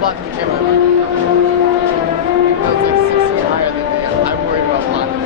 blocking the camera. Even though it's like 6 feet higher than me, I'm worried about blocking.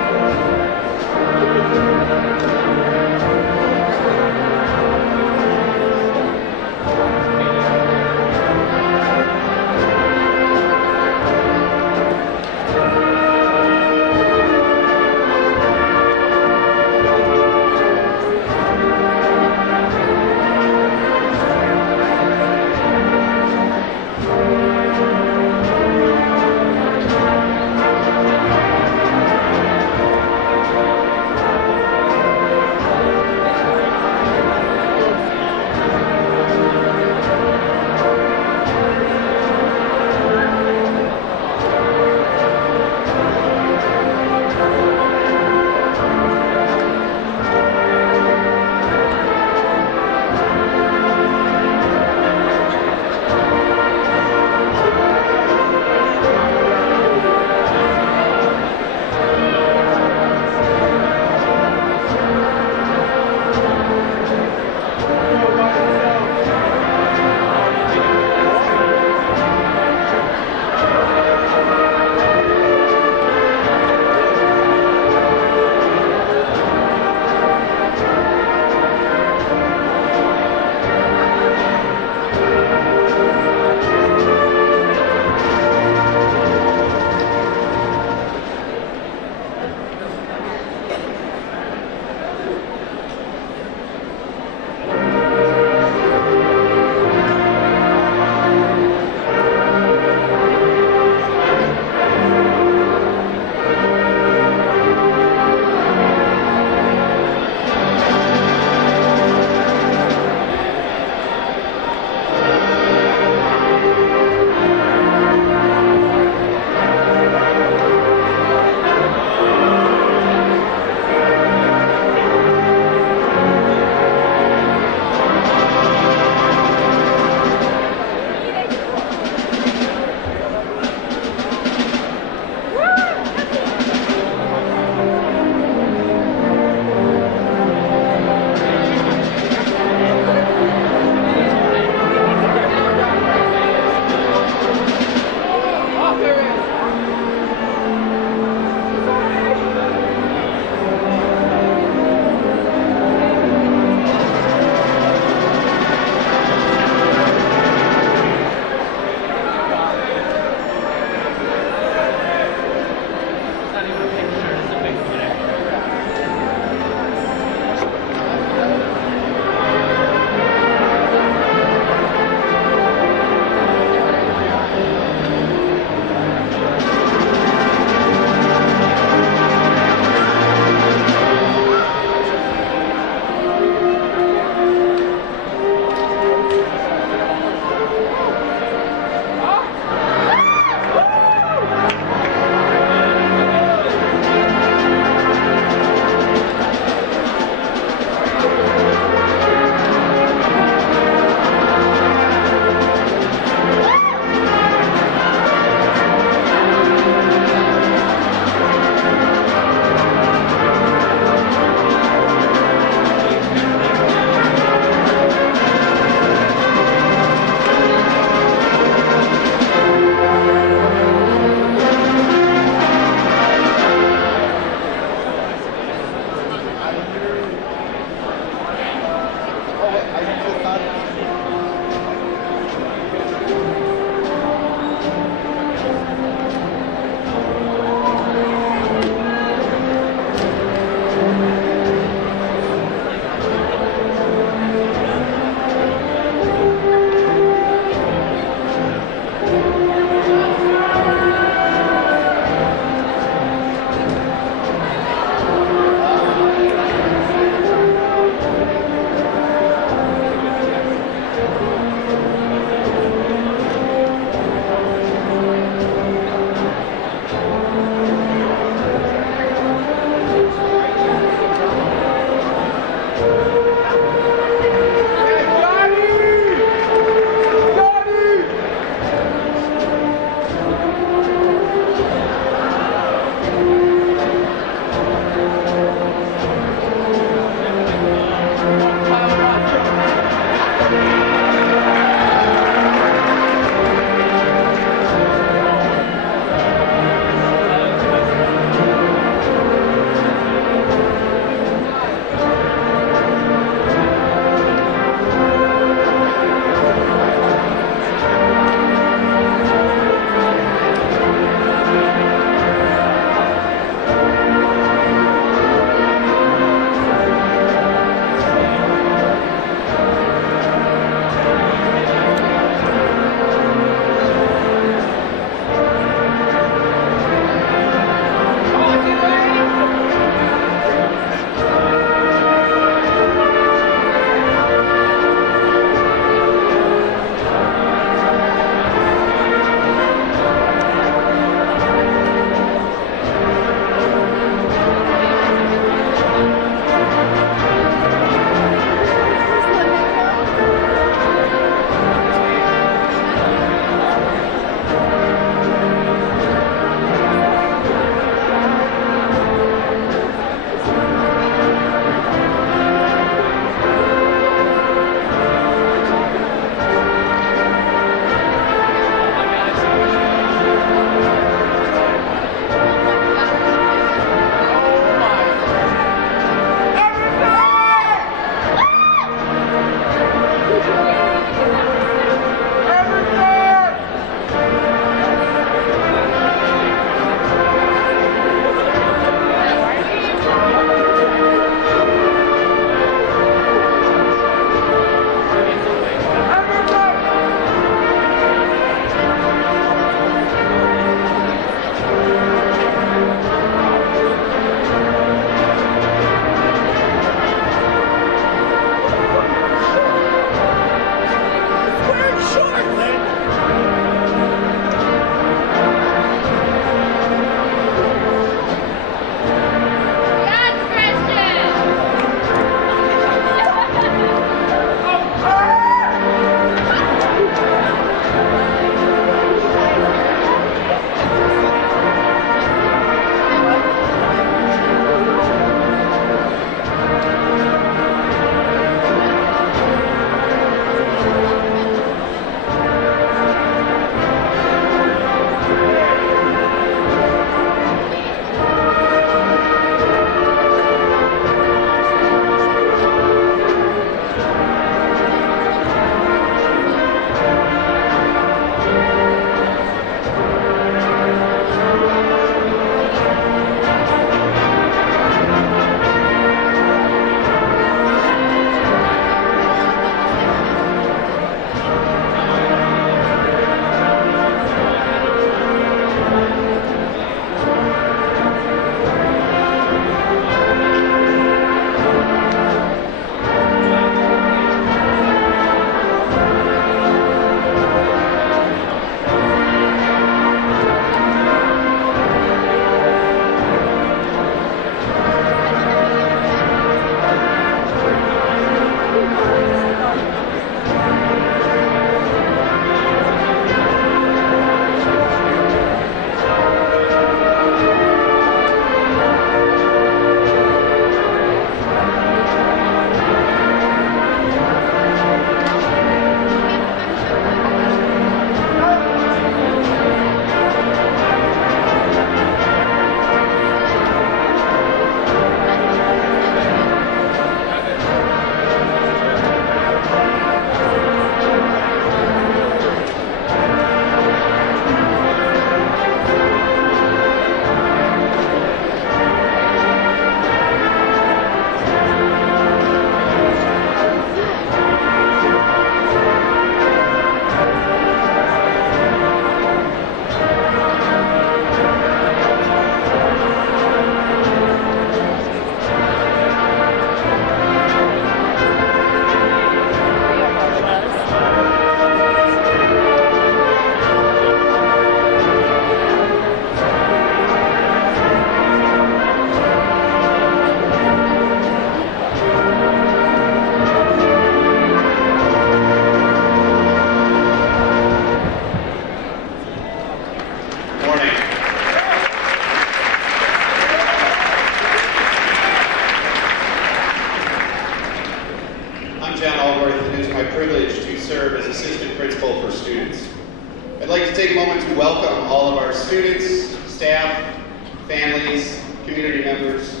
students, staff, families, community members,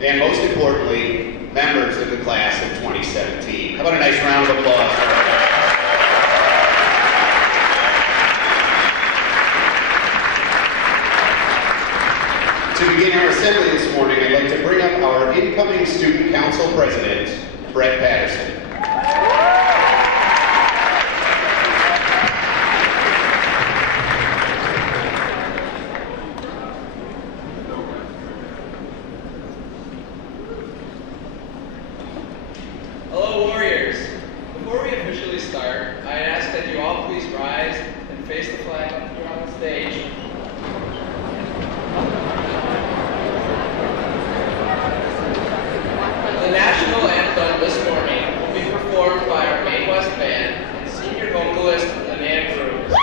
and most importantly, members of the class of 2017. How about a nice round of applause for our class? To begin our assembly this morning, I'd like to bring up our incoming Student Council President, Brett Patterson. Hello, Warriors. Before we officially start, I'd ask that you all please rise and face the flag up here on the stage. The national anthem this morning will be performed by our Maine West Band and senior vocalist Linnea Cruz.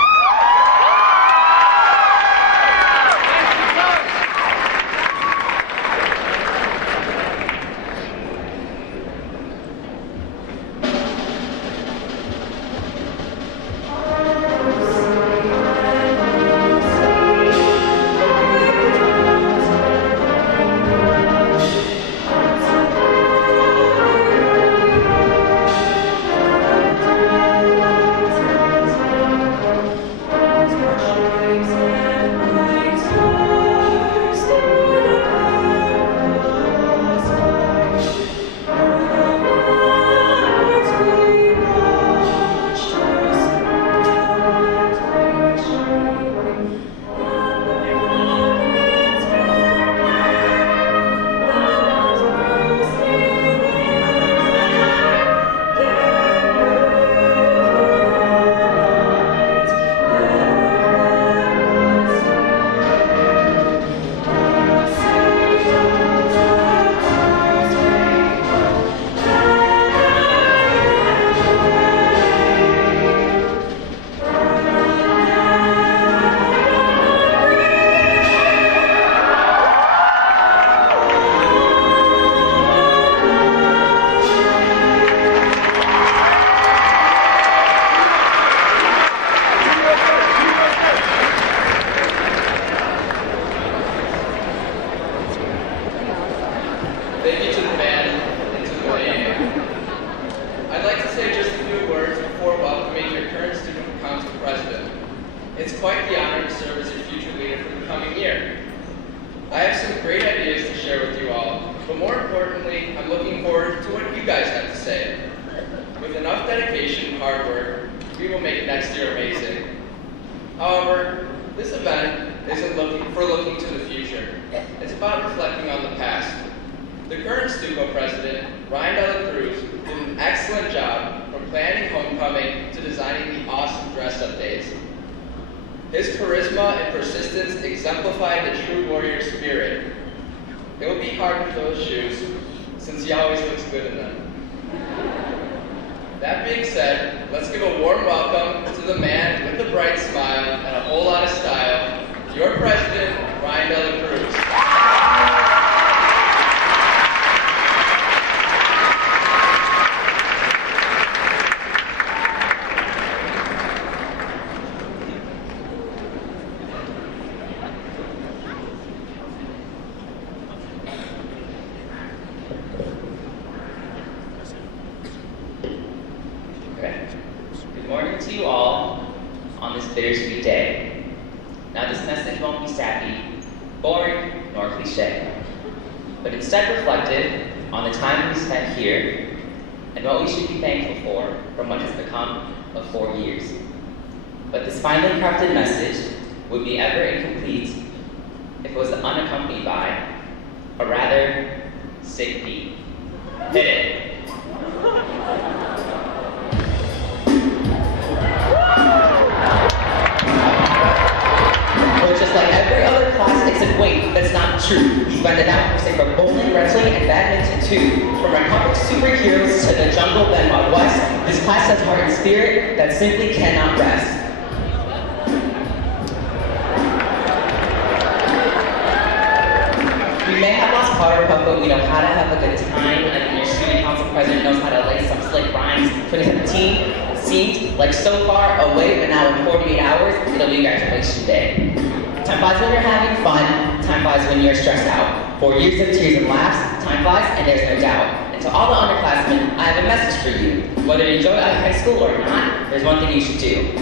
Thank you to the band and to the lady. I'd like to say just a few words before welcoming your current Student Council President. It's quite the honor to serve as your future leader for the coming year. I have some great ideas to share with you all, but more importantly, I'm looking forward to what you guys have to say. With enough dedication and hard work, we will make next year amazing. However, this event isn't looking to the future. It's about reflecting on the past. The current STUCO president, Ryan Dela Cruz, did an excellent job from planning homecoming to designing the awesome dress-up days. His charisma and persistence exemplified the true warrior spirit. It will be hard to fill his shoes, since he always looks good in them. That being said, let's give a warm welcome to the man with the bright smile and a whole lot of style, your president, Ryan Dela Cruz. Good morning to you all on this bittersweet day. Now this message won't be sappy, boring, nor cliche, but instead reflective on the time we spent here and what we should be thankful for what has become of 4 years. But this finely crafted message would be ever incomplete if it was unaccompanied by a rather sick beat. Hit it. But just like every other class, except wait, that's not true. We've ended out for for bowling, wrestling, and badminton too. From our comic superheroes to the jungle then Wild West, this class has heart and spirit that simply cannot rest. We may have lost powder puff, but we know how to have a good time, and your student council president knows how to lay some slick rhymes. 2017 seemed like so far away, but now in 48 hours, it'll be graduation day. Time flies when you're having fun, time flies when you're stressed out. 4 years of tears and laughs, time flies and there's no doubt. And to all the underclassmen, I have a message for you. Whether you enjoy high school or not, there's one thing you should do.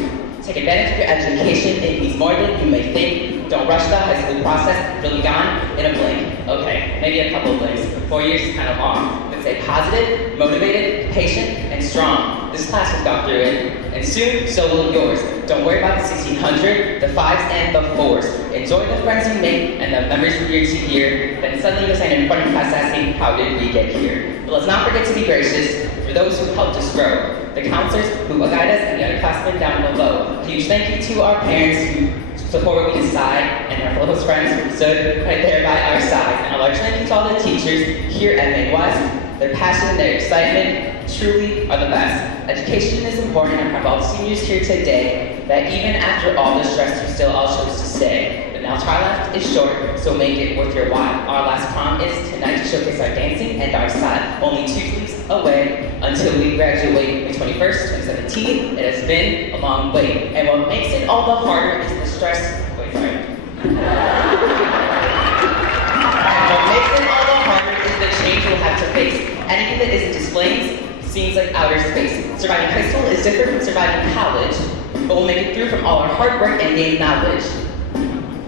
Take advantage of your education, it means more than you may think. Don't rush the high school process, it'll be gone in a blink. Okay, maybe a couple of blinks. 4 years is kind of long. But stay positive, motivated, patient, and strong. This class has got through it, and soon, so will yours. Don't worry about the 1600, the 5s, and the 4s. Enjoy the friends you make and the memories from year to year. Then suddenly you'll stand in front of class asking, how did we get here? But let's not forget to be gracious for those who helped us grow. The counselors who will guide us and the underclassmen down below. A huge thank you to our parents who support what we decide, and our close friends who stood right there by our side. And a large thank you to all the teachers here at Midwest. Their passion, their excitement truly are the best. Education is important, and for all the seniors here today, that even after all the stress, you still all chose to stay. But now our life is short, so make it worth your while. Our last prom is tonight to showcase our dancing and our style. Only 2 weeks away until we graduate May 21st, 2017. It has been a long wait, and what makes it all the harder is the stress. Wait, sorry. And what makes it all the harder is the change we'll have to face. Anything that isn't displaying seems like outer space. Surviving high school is different from surviving college, but we'll make it through from all our hard work and gained knowledge.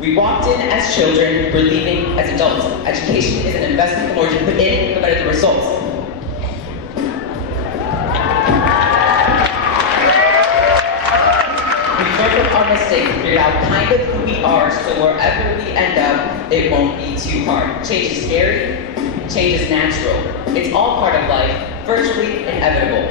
We walked in as children, we're leaving as adults. Education is an investment. The more you put in, the better the results. We learned from our mistakes, figured out kind of who we are, so wherever we end up, it won't be too hard. Change is scary, change is natural. It's all part of life, virtually inevitable.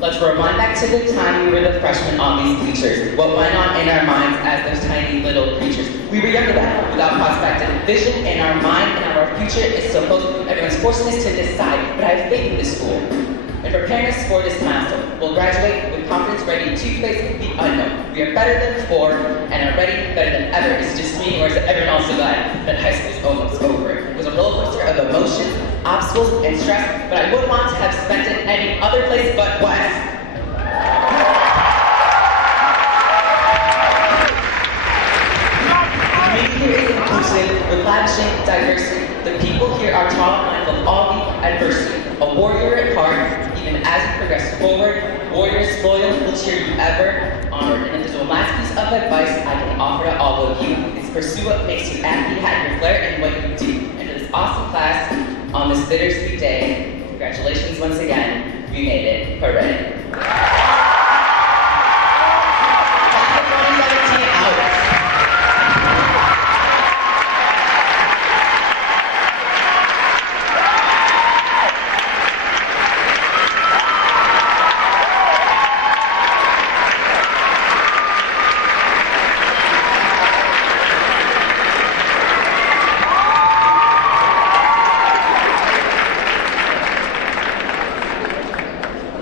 Let's rewind back to the time we were the freshmen on these bleachers. What went on in our minds as those tiny little creatures. We were younger then, without prospective vision in our mind, and our future is so close. Everyone's forcing us to decide, but I have faith in this school. And preparing us for this milestone, we'll graduate with confidence, ready to face the unknown. We are better than before, and are ready better than ever. Is it just me, or is it everyone else so glad that high school is almost over? It was a roller coaster of emotions, obstacles, and stress, but I wouldn't want to have spent it any other place but West. Community here is inclusive, with lavishing diversity. The people here are tall and will all be adversity. A warrior at heart, even as we progress forward, warriors loyal will cheer you ever onward. And if there's one last piece of advice I can offer to all of you, is pursue what makes you happy, have your flair in what you do. And to this awesome class, on this bittersweet day, congratulations once again, we made it. Hooray. Class of 2017 out.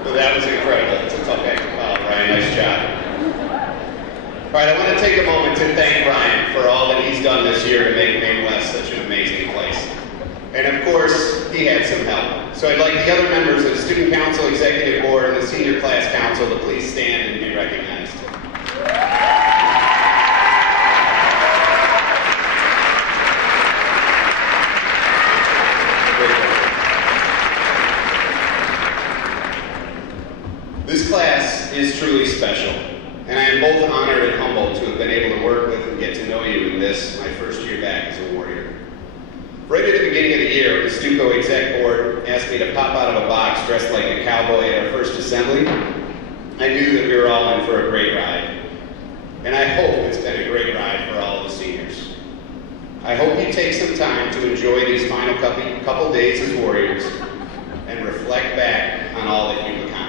Well, that was incredible. It's a tough act to follow, Brian. Nice job. All right, I want to take a moment to thank Brian for all that he's done this year to make Maine West such an amazing place. And of course, he had some help. So I'd like the other members of the Student Council, Executive Board, and the Senior Class Council to please stand and be recognized. This class is truly special, and I am both honored and humbled to have been able to work with and get to know you in this, my first year back as a Warrior. Right at the beginning of the year, the Stuco Exec Board asked me to pop out of a box dressed like a cowboy at our first assembly. I knew that we were all in for a great ride, and I hope it's been a great ride for all of the seniors. I hope you take some time to enjoy these final couple days as Warriors and reflect back on all that you've accomplished.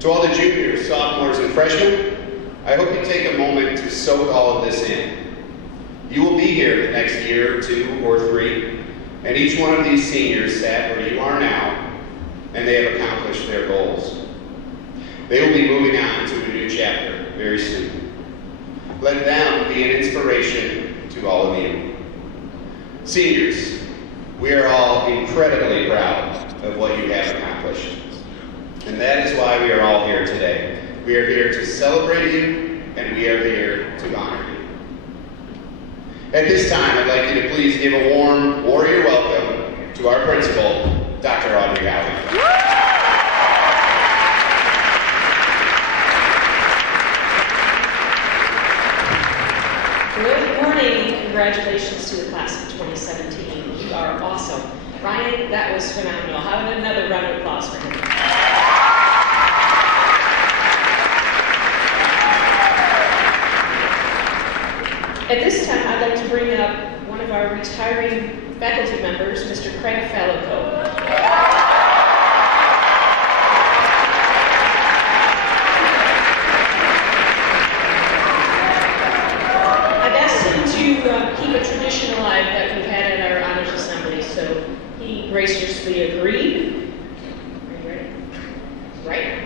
To all the juniors, sophomores, and freshmen, I hope you take a moment to soak all of this in. You will be here the next year, 2 or 3, and each one of these seniors sat where you are now, and they have accomplished their goals. They will be moving on to a new chapter very soon. Let them be an inspiration to all of you. Seniors, we are all incredibly proud of what you have accomplished. And that is why we are all here today. We are here to celebrate you, and we are here to honor you. At this time, I'd like you to please give a warm warrior welcome to our principal, Dr. Audrey Howie. Good morning. Congratulations to the class of 2017. You are awesome. Ryan, that was phenomenal. How about another round of applause for him? At this time, I'd like to bring up one of our retiring faculty members, Mr. Craig Fallico. To keep a tradition alive that we've had at our honors assembly, so he graciously agreed. Are you ready? Right.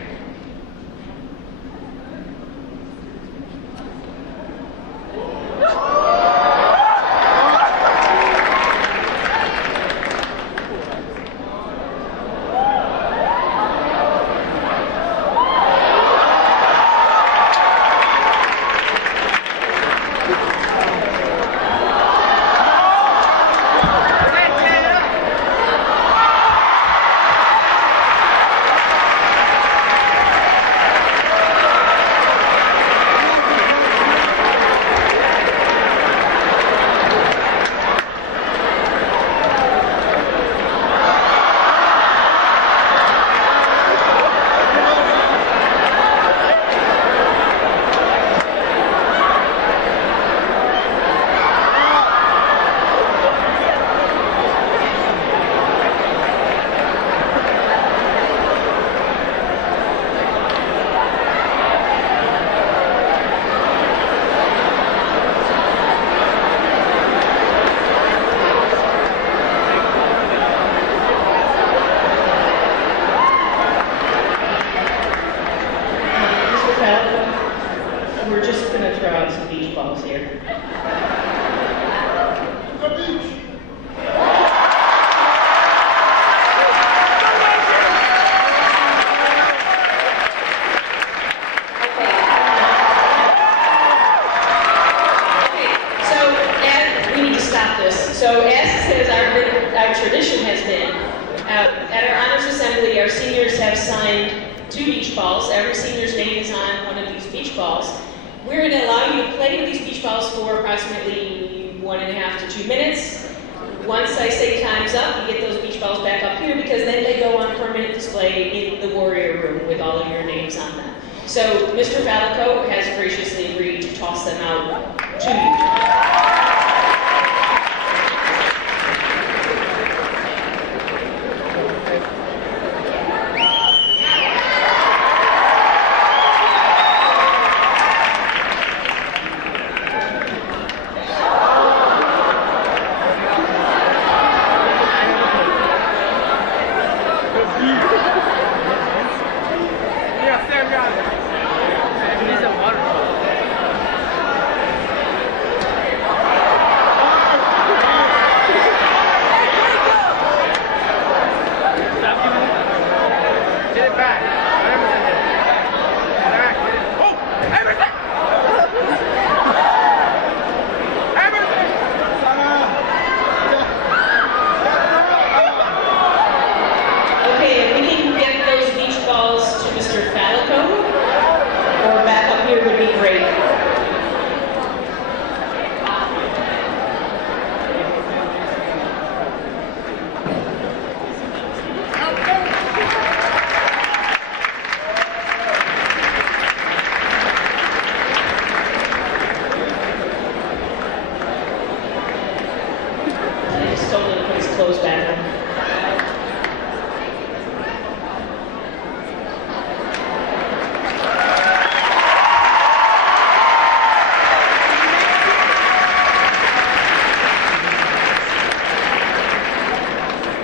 We're just going to throw out some beach balls here. The beach. We need to stop this. So as our tradition has been, at our honors assembly, our seniors have signed 2 beach balls. Every senior's name is on one of these beach balls. We're going to allow you to play with these beach balls for approximately 1.5 to 2 minutes. Once I say time's up, you get those beach balls back up here because then they go on permanent display in the Warrior Room with all of your names on them. So Mr. Fallico has graciously agreed to toss them out to you.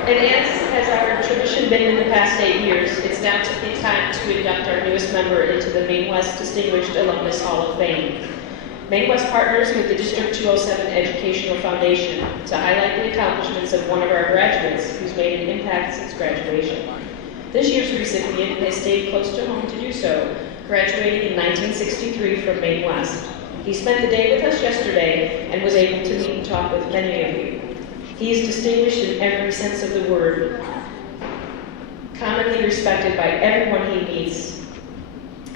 And as our tradition been in the past 8 years, it's now time to induct our newest member into the Maine West Distinguished Alumnus Hall of Fame. Maine West partners with the District 207 Educational Foundation to highlight the accomplishments of one of our graduates who's made an impact since graduation. This year's recipient has stayed close to home to do so, graduating in 1963 from Maine West. He spent the day with us yesterday and was able to meet and talk with many of you. He is distinguished in every sense of the word, commonly respected by everyone he meets,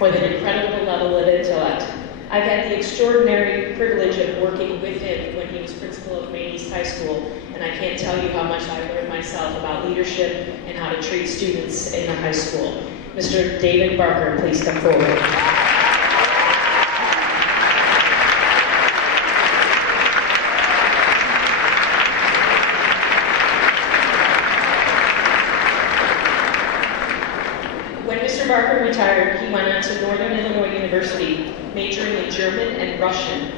with an incredible level of intellect. I've had the extraordinary privilege of working with him when he was principal of Maine East High School, and I can't tell you how much I learned myself about leadership and how to treat students in the high school. Mr. David Barker, please come forward. Barker retired, he went on to Northern Illinois University, majoring in German and Russian.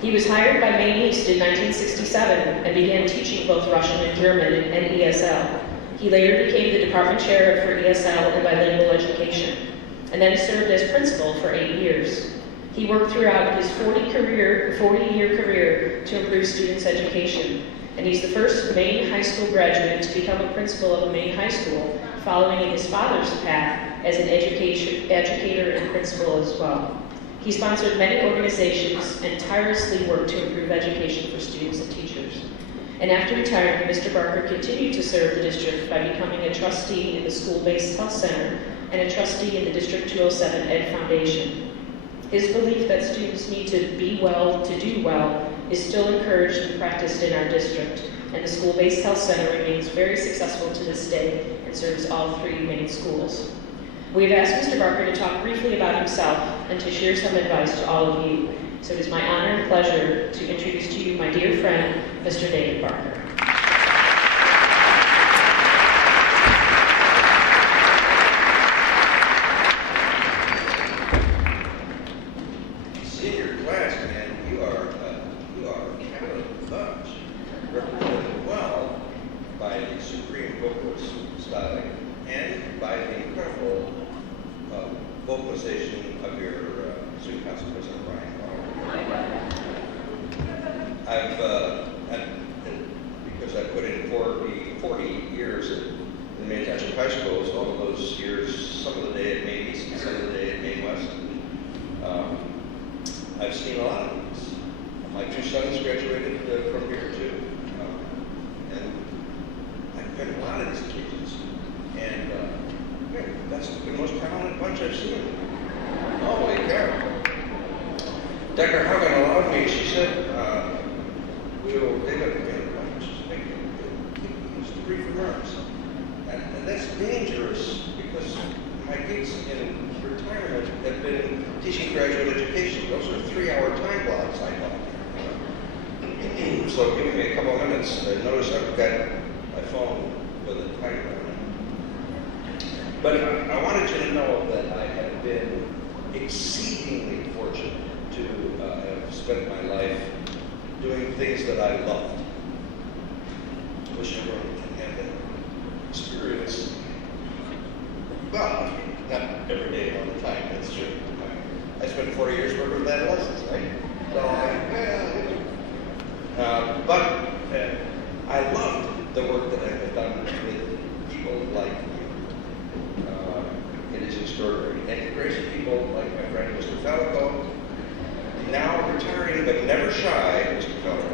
He was hired by Maine East in 1967 and began teaching both Russian and German and ESL. He later became the department chair for ESL and bilingual education, and then served as principal for 8 years. He worked throughout his 40-year career to improve students' education, and he's the first Maine high school graduate to become a principal of a Maine high school, following in his father's path as an educator and principal as well. He sponsored many organizations and tirelessly worked to improve education for students and teachers. And after retiring, Mr. Barker continued to serve the district by becoming a trustee in the School-Based Health Center and a trustee in the District 207 Ed Foundation. His belief that students need to be well to do well is still encouraged and practiced in our district, and the School-Based Health Center remains very successful to this day and serves all 3 Maine schools. We have asked Mr. Barker to talk briefly about himself and to share some advice to all of you. So it is my honor and pleasure to introduce to you my dear friend, Mr. David Barker. Senior class, man, you are kind of a bunch, represented well by the supreme vocalist styling and by the incredible vocalization of your student council president, Brian Carter. Because I put in 40 years in Maine Township High Schools, all of those years, some of the day at Maine East and some of the day at Maine West. I've seen a lot of these. My 2 sons graduated from here too. And I've been to a lot of these occasions. And that's the most talented bunch I've seen. Holy cow. Dr. Hagen allowed me, she said, they've got to get a bunch. Use the brief remarks. And that's dangerous because my gigs in retirement have been teaching graduate education. Those are 3-hour time blocks I thought. So give me a couple of minutes. Notice I've got my phone with a timer on it. But I wanted you to know that I have been exceedingly fortunate to have spent my life doing things that I loved. I wish everyone can have that experience. Well, not every day, all the time, that's true. I spent 40 years working with adolescents, right? So, but I loved the work that I have done with people like you. It is extraordinary. And great people like my friend Mr. Falco, now retiring but never shy, Mr. Falco.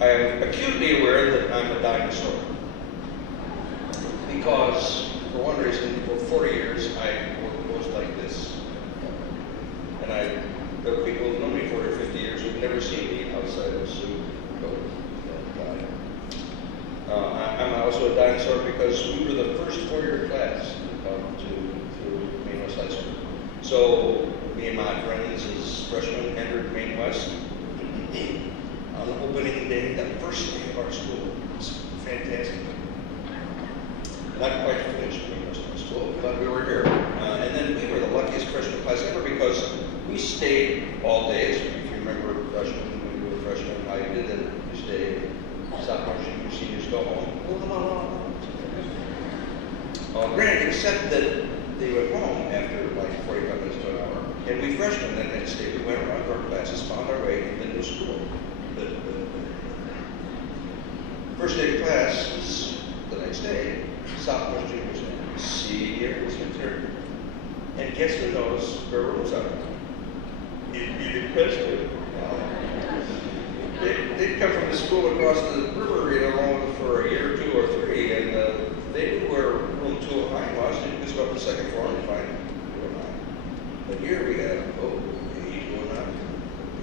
I am acutely aware that I'm a dinosaur. Because, for one reason, for 40 years I was like this. And there are people who know me 40 or 50 years who've never seen me outside of a suit. I'm also a dinosaur because we were the first 4-year class to come to Maine West High School. So me and my friends as freshmen entered Maine West on opening day, the first day of our school. It was fantastic. Not quite finished Maine West High School, but we were here. And then we were the luckiest freshman class ever because we stayed all day. If you remember freshmen, when we were freshmen, I did that. We stayed. Sophomore, junior, seniors go home. Granted, except that they went home after like 45 minutes to an hour. And we freshmen that next day, we went around to our classes, found our way in the new school. The first day of class is the next day. Sophomores, juniors, and seniors, And guess who knows where rooms are? You question. They'd come from the school across the river, for a year or 2 or 3, and they knew where room 209 was. They just go up the second floor and find 209. But here we have, A209,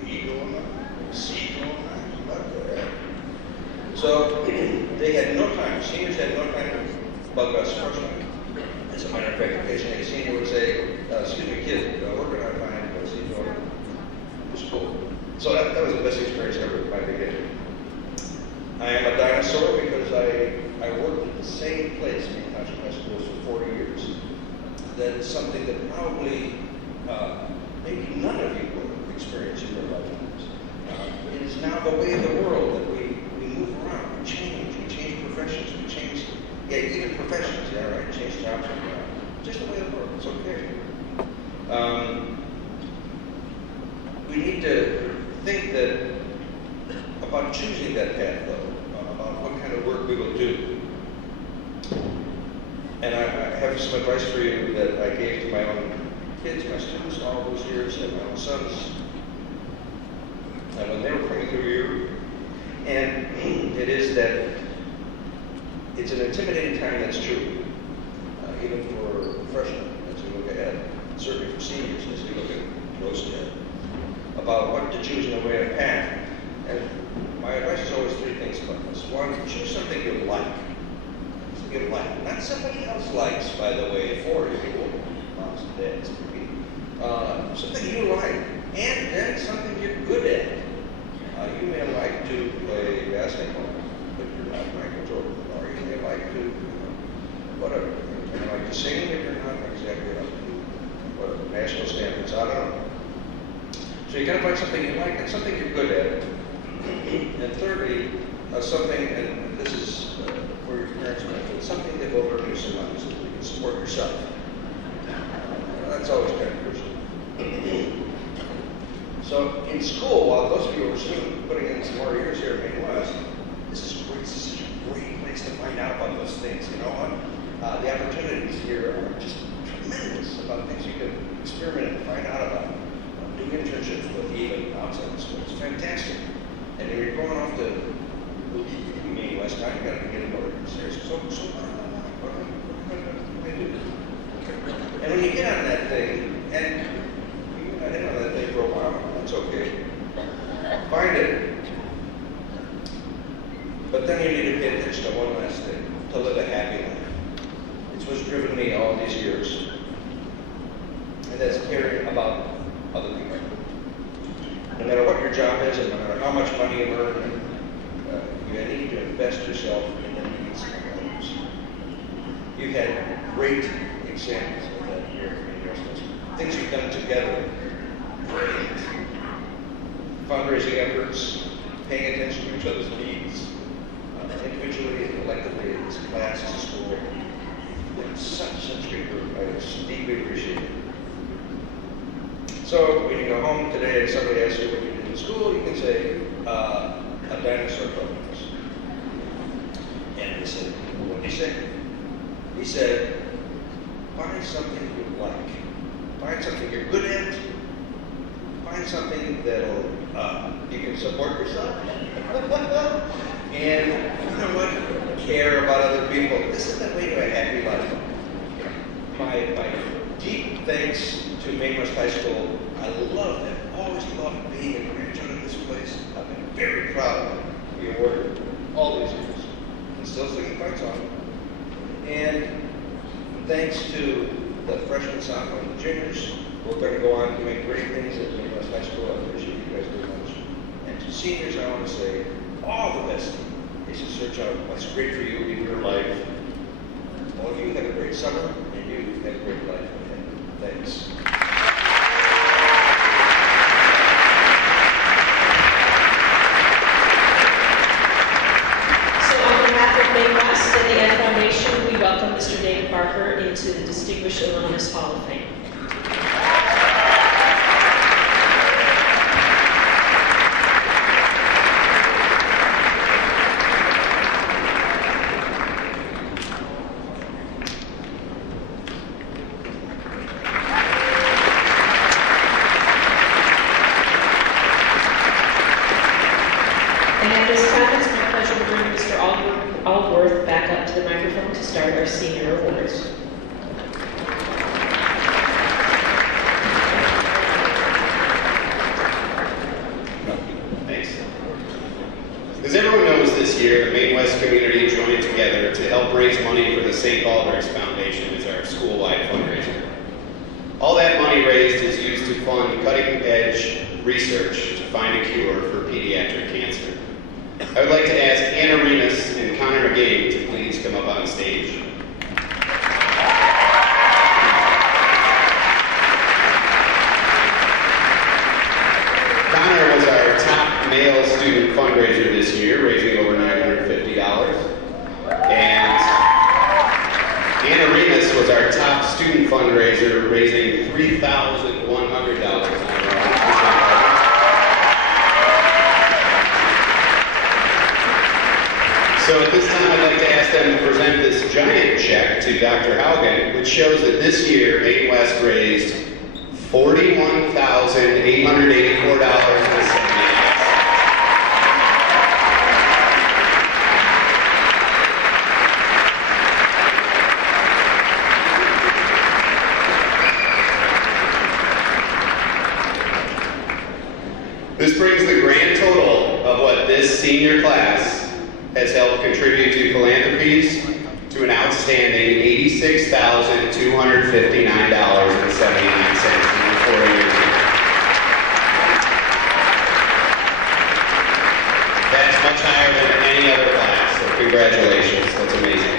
B209, C209, about that. So they had no time, seniors had no time to bug us freshmen. As a matter of fact, occasionally a senior would say, excuse me, kid, we're going to find a seat for the school. So that was the best experience ever at my beginning. I am a dinosaur because I worked at the same place in Township High School for 40 years. That's something that probably maybe none of you will experience in your lifetimes. It is now the way of the world that we move around, we change professions, we change, even professions, right? Change jobs, just the way of the world, it's okay. We need to think about choosing that path, though, about what kind of work we will do. And I have some advice for you that I gave to my own kids, my students, all those years, and my own sons, when they were coming through here. And it is that it's an intimidating time, that's true, even for freshmen as we look ahead, certainly for seniors as we look at close ahead, about what to choose in the way of path. And my advice is always 3 things about this. 1, choose something you like. Something you like. Not somebody else likes, by the way, for you, moms and dads, something you like, and then something you're good at. You may like to play basketball, but you're not Michael Jordan. Or you may like to, whatever. You may like to sing, but you're not exactly up to whatever, national standards. I don't know. So you got to find something you like and something you're good at. And thirdly, something, and this is for your parents' benefit, something that will earn you some money so that you can support yourself. That's always kind of crucial. So in school, while those of you who are soon putting in some more years here at Maine West, this is great. This is such a great place to find out about those things. You know what? The opportunities here are just tremendous about things you can experiment and find out about. Do internships with even outside the school. It's fantastic. And when you're going off to Maine West, now you've got to get more serious. So what do I do? And when you get on that thing, and you've been on that thing for a while, that's okay. Find it. But then you need to pay attention to one last thing, to live a happy life. It's what's driven me all these years. And that's caring about other people. No matter what your job is, and no matter how much money you earn, you need to invest yourself in the needs of others. You've had great examples of that here in your system. Things you've done together, great. Fundraising efforts, paying attention to each other's needs, individually and collectively as a class, as a school. It's such a good group. I just deeply appreciate it. So when you go home today and somebody asks you what you did in school, you can say, a dinosaur programs. And they said, what did he say? He said, find something you like. Find something you're good at. Find something that'll, you can support yourself. And you know what? Care about other people. This is the way to a happy life. My deep thanks to Maine West High School. I love them. Always loved being a graduate of this place. I've been very proud to be awarded all these years. And still singing my song. And thanks to the freshmen, sophomores, and juniors, we're going to go on to make great things at Maine West High School. I appreciate you guys very much. And to seniors, I want to say all the best. Is to search out what's great for you in your life. All of you have a great summer, and you have a great life ahead. Thanks. Maine West and the Ed Foundation, we welcome Mr. David Barker into the Distinguished Alumnus Hall of Fame. At this time, it's my pleasure to bring Mr. Aldworth back up to the microphone to start our senior awards. Thanks. As everyone knows, this year, the Maine West community joined together to help raise money for the St. Baldrick's Foundation as our school-wide fundraiser. All that money raised is used to fund cutting-edge research to find a cure for pediatric cancer. I would like to ask Anna Remus and Connor McGee to please come up on stage. Connor was our top male student fundraiser this year, raising over $950. And Anna Remus was our top student fundraiser, raising $3,100. So at this time, I'd like to ask them to present this giant check to Dr. Haugen, which shows that this year, Maine West raised $41,884.78. This brings the grand total of what this senior class has helped contribute to philanthropies to an outstanding $86,259.79 in the 4 years. That's much higher than any other class, so congratulations, that's amazing.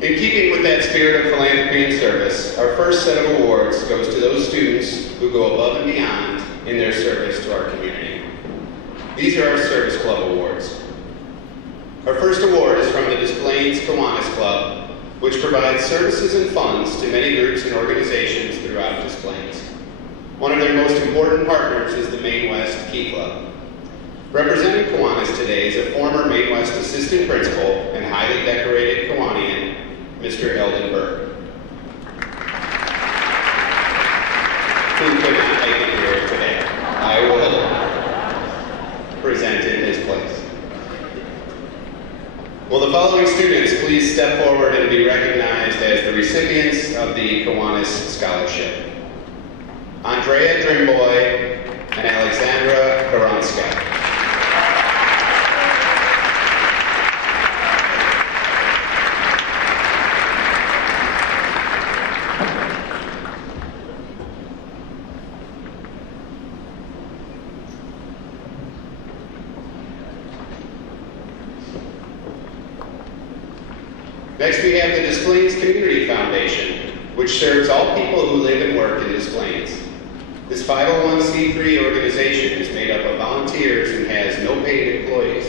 In keeping with that spirit of philanthropy and service, our first set of awards goes to those students who go above and beyond in their service to our community. These are our Service Club Awards. Our first award is from the Des Plaines Kiwanis Club, which provides services and funds to many groups and organizations throughout Des Plaines. One of their most important partners is the Maine West Key Club. Representing Kiwanis today is a former Maine West assistant principal and highly decorated Kiwanian, Mr. Eldon Burke, who could not make it here today. I will present in his place. Will the following students please step forward and be recognized as the recipients of the Kiwanis Scholarship? Andrea Drimboy and Alexandra Karonska. Next, we have the Des Plaines Community Foundation, which serves all people who live and work in Des Plaines. This 501c3 organization is made up of volunteers and has no paid employees.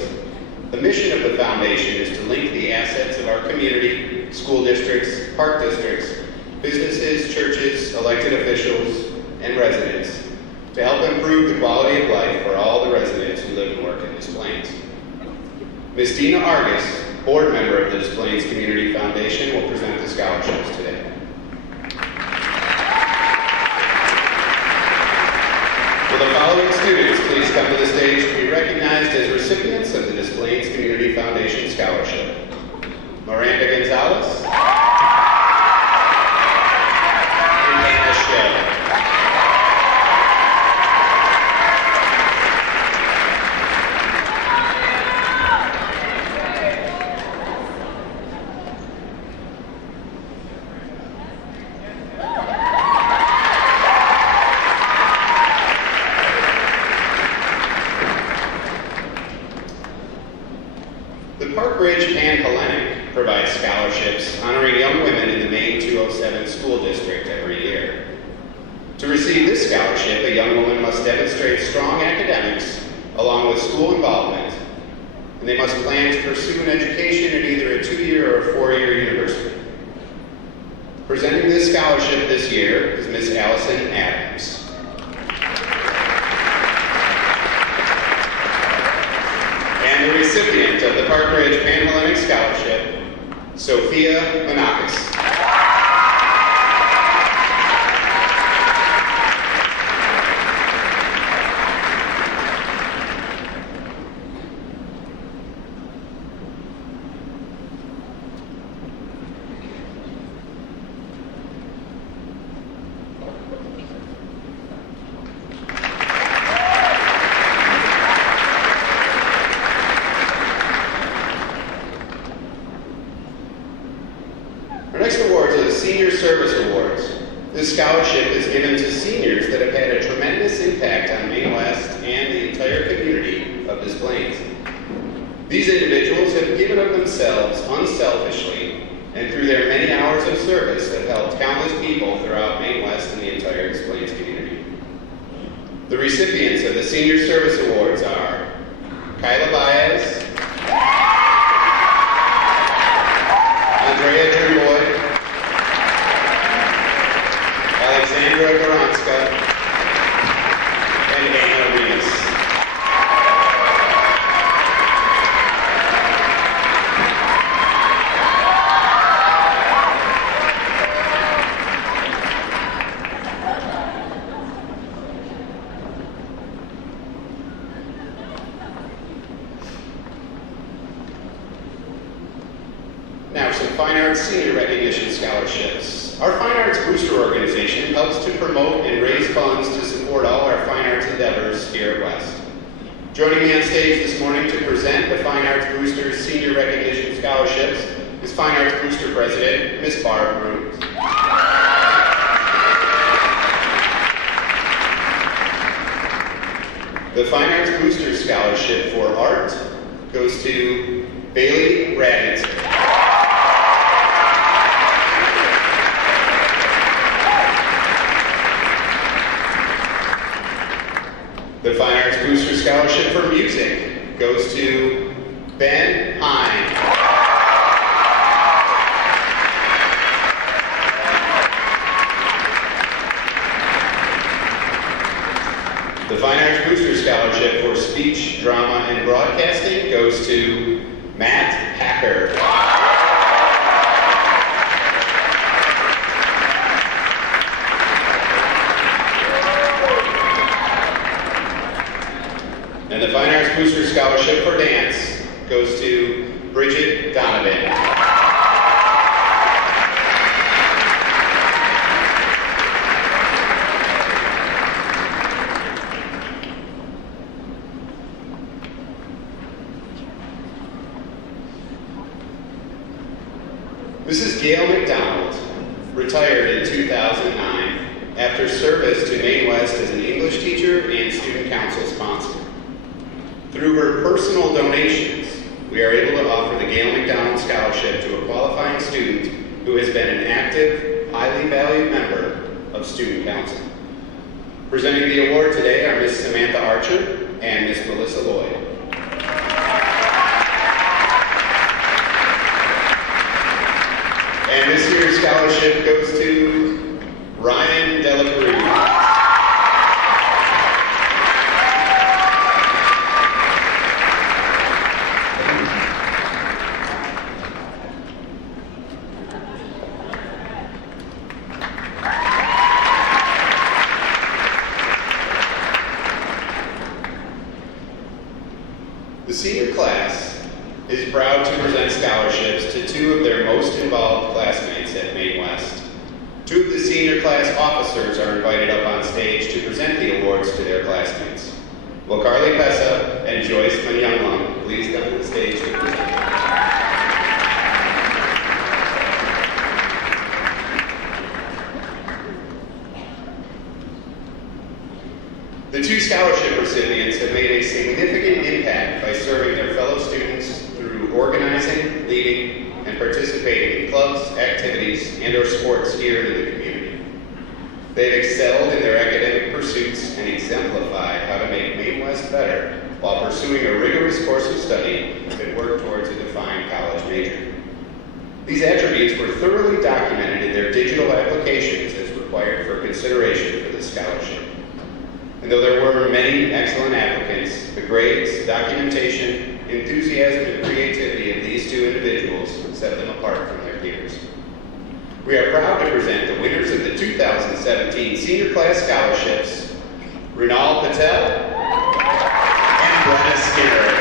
The mission of the foundation is to link the assets of our community, school districts, park districts, businesses, churches, elected officials, and residents to help improve the quality of life for all the residents who live and work in Des Plaines. Ms. Dina Argus, board member of the Des Plaines Community Foundation, will present the scholarships today. Will the following students please come to the stage to be recognized as recipients of the Des Plaines Community Foundation Scholarship? Miranda Gonzalez and Hannah Shea. The Park Ridge Pan-Hellenic provides scholarships honoring young women in the Maine 207 school district every year. To receive this scholarship, a young woman must demonstrate strong academics along with school involvement, and they must plan to pursue an education at either a 2-year or a 4-year university. Presenting this scholarship this year is Miss Allison Adams. And the recipient of the Park Ridge Pan-Hellenic Scholarship, Sophia Manakis. Our next awards are the Senior Service Awards. This scholarship is given to seniors that have had a tremendous impact on Maine West and the entire community of Des Plaines. These individuals have given of themselves unselfishly and through their many hours of service have helped countless people throughout Maine West and the entire Des Plaines community. The recipients of the Senior Service Awards are Kyla Baez, Andrea Drew-Lloyd, Alexandra Goranska, and Anna Remus. Now, some Fine Arts Senior Recognition Scholarships. Our Fine Arts Booster Organization helps to promote and raise funds to support all our fine arts endeavors here at West. Joining me on stage this morning to present the Fine Arts Boosters Senior Recognition Scholarships is Fine Arts Booster President, Ms. Barb Rooms. The Fine Arts Booster Scholarship for Art goes to Bailey Radnitzer. The Fine Arts Booster Scholarship for Music goes to Ben Hine. The Fine Arts Booster Scholarship for Speech, Drama, and Broadcasting goes to Matt Hacker. And the Fine Arts Booster Scholarship for Dance goes to Bridget Donovan. Mrs. Gail McDonald retired in 2009 after service to Maine West as an English teacher and student council sponsor. Through her personal donations, we are able to offer the Gail McDonald Scholarship to a qualifying student who has been an active, highly valued member of student council. Presenting the award today are Ms. Samantha Archer and Ms. Melissa Lloyd. And this year's scholarship goes to Ryan Delacruz. The senior class is proud to present scholarships to two of their most involved classmates at Maine West. Two of the senior class officers are invited up on stage to present the awards to their classmates. Will Carly Pessa and Joyce Manyounglung please come to the stage to present? The two scholarship recipients have made a significant impact by serving their fellow students through organizing, leading, and participating in clubs, activities, and/or sports here in the community. They've excelled in their academic pursuits and exemplified how to make Maine West better while pursuing a rigorous course of study that worked towards a defined college major. These attributes were thoroughly documented in their digital applications as required for consideration for this scholarship. And though there were many excellent applicants, the grades, documentation, enthusiasm, and creativity of these two individuals set them apart from their peers. We are proud to present the winners of the 2017 Senior Class Scholarships, Runal Patel and Brenna Skinner.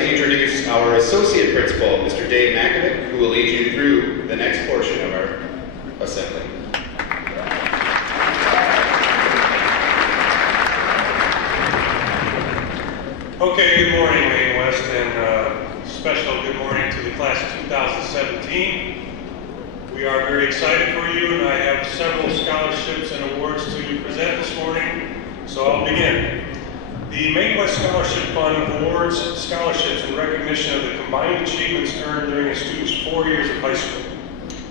to introduce our Associate Principal, Mr. Dave Makovic, who will lead you through the next portion of our assembly. Okay, good morning, Maine West, and special good morning to the class of 2017. We are very excited for you, and I have several scholarships and awards to present this morning, so I'll begin. The Maine West Scholarship Fund awards scholarships in recognition of the combined achievements earned during a student's 4 years of high school.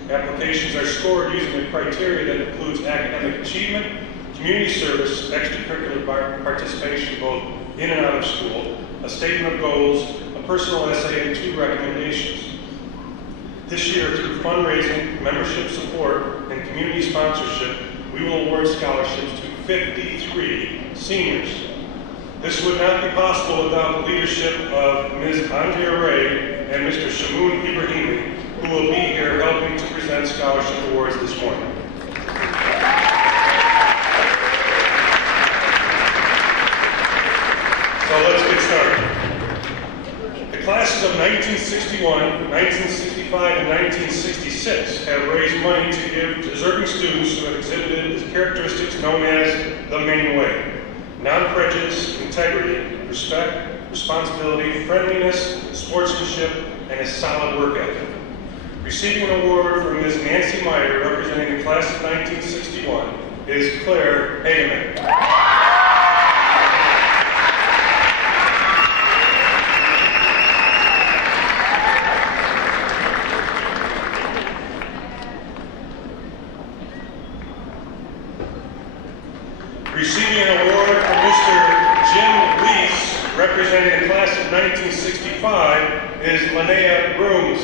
Applications are scored using a criteria that includes academic achievement, community service, extracurricular participation both in and out of school, a statement of goals, a personal essay, and 2 recommendations. This year, through fundraising, membership support, and community sponsorship, we will award scholarships to 53 seniors. This would not be possible without the leadership of Ms. Andrea Ray and Mr. Shamoun Ibrahimi, who will be here helping to present scholarship awards this morning. So let's get started. The classes of 1961, 1965, and 1966 have raised money to give deserving students who have exhibited the characteristics known as the Maine Way: non-prejudice, integrity, respect, responsibility, friendliness, sportsmanship, and a solid work ethic. Receiving an award from Ms. Nancy Meyer, representing the class of 1961, is Claire Hageman. Receiving an award from Mr. Jim Reese, representing the class of 1965, is Linnea Brooms.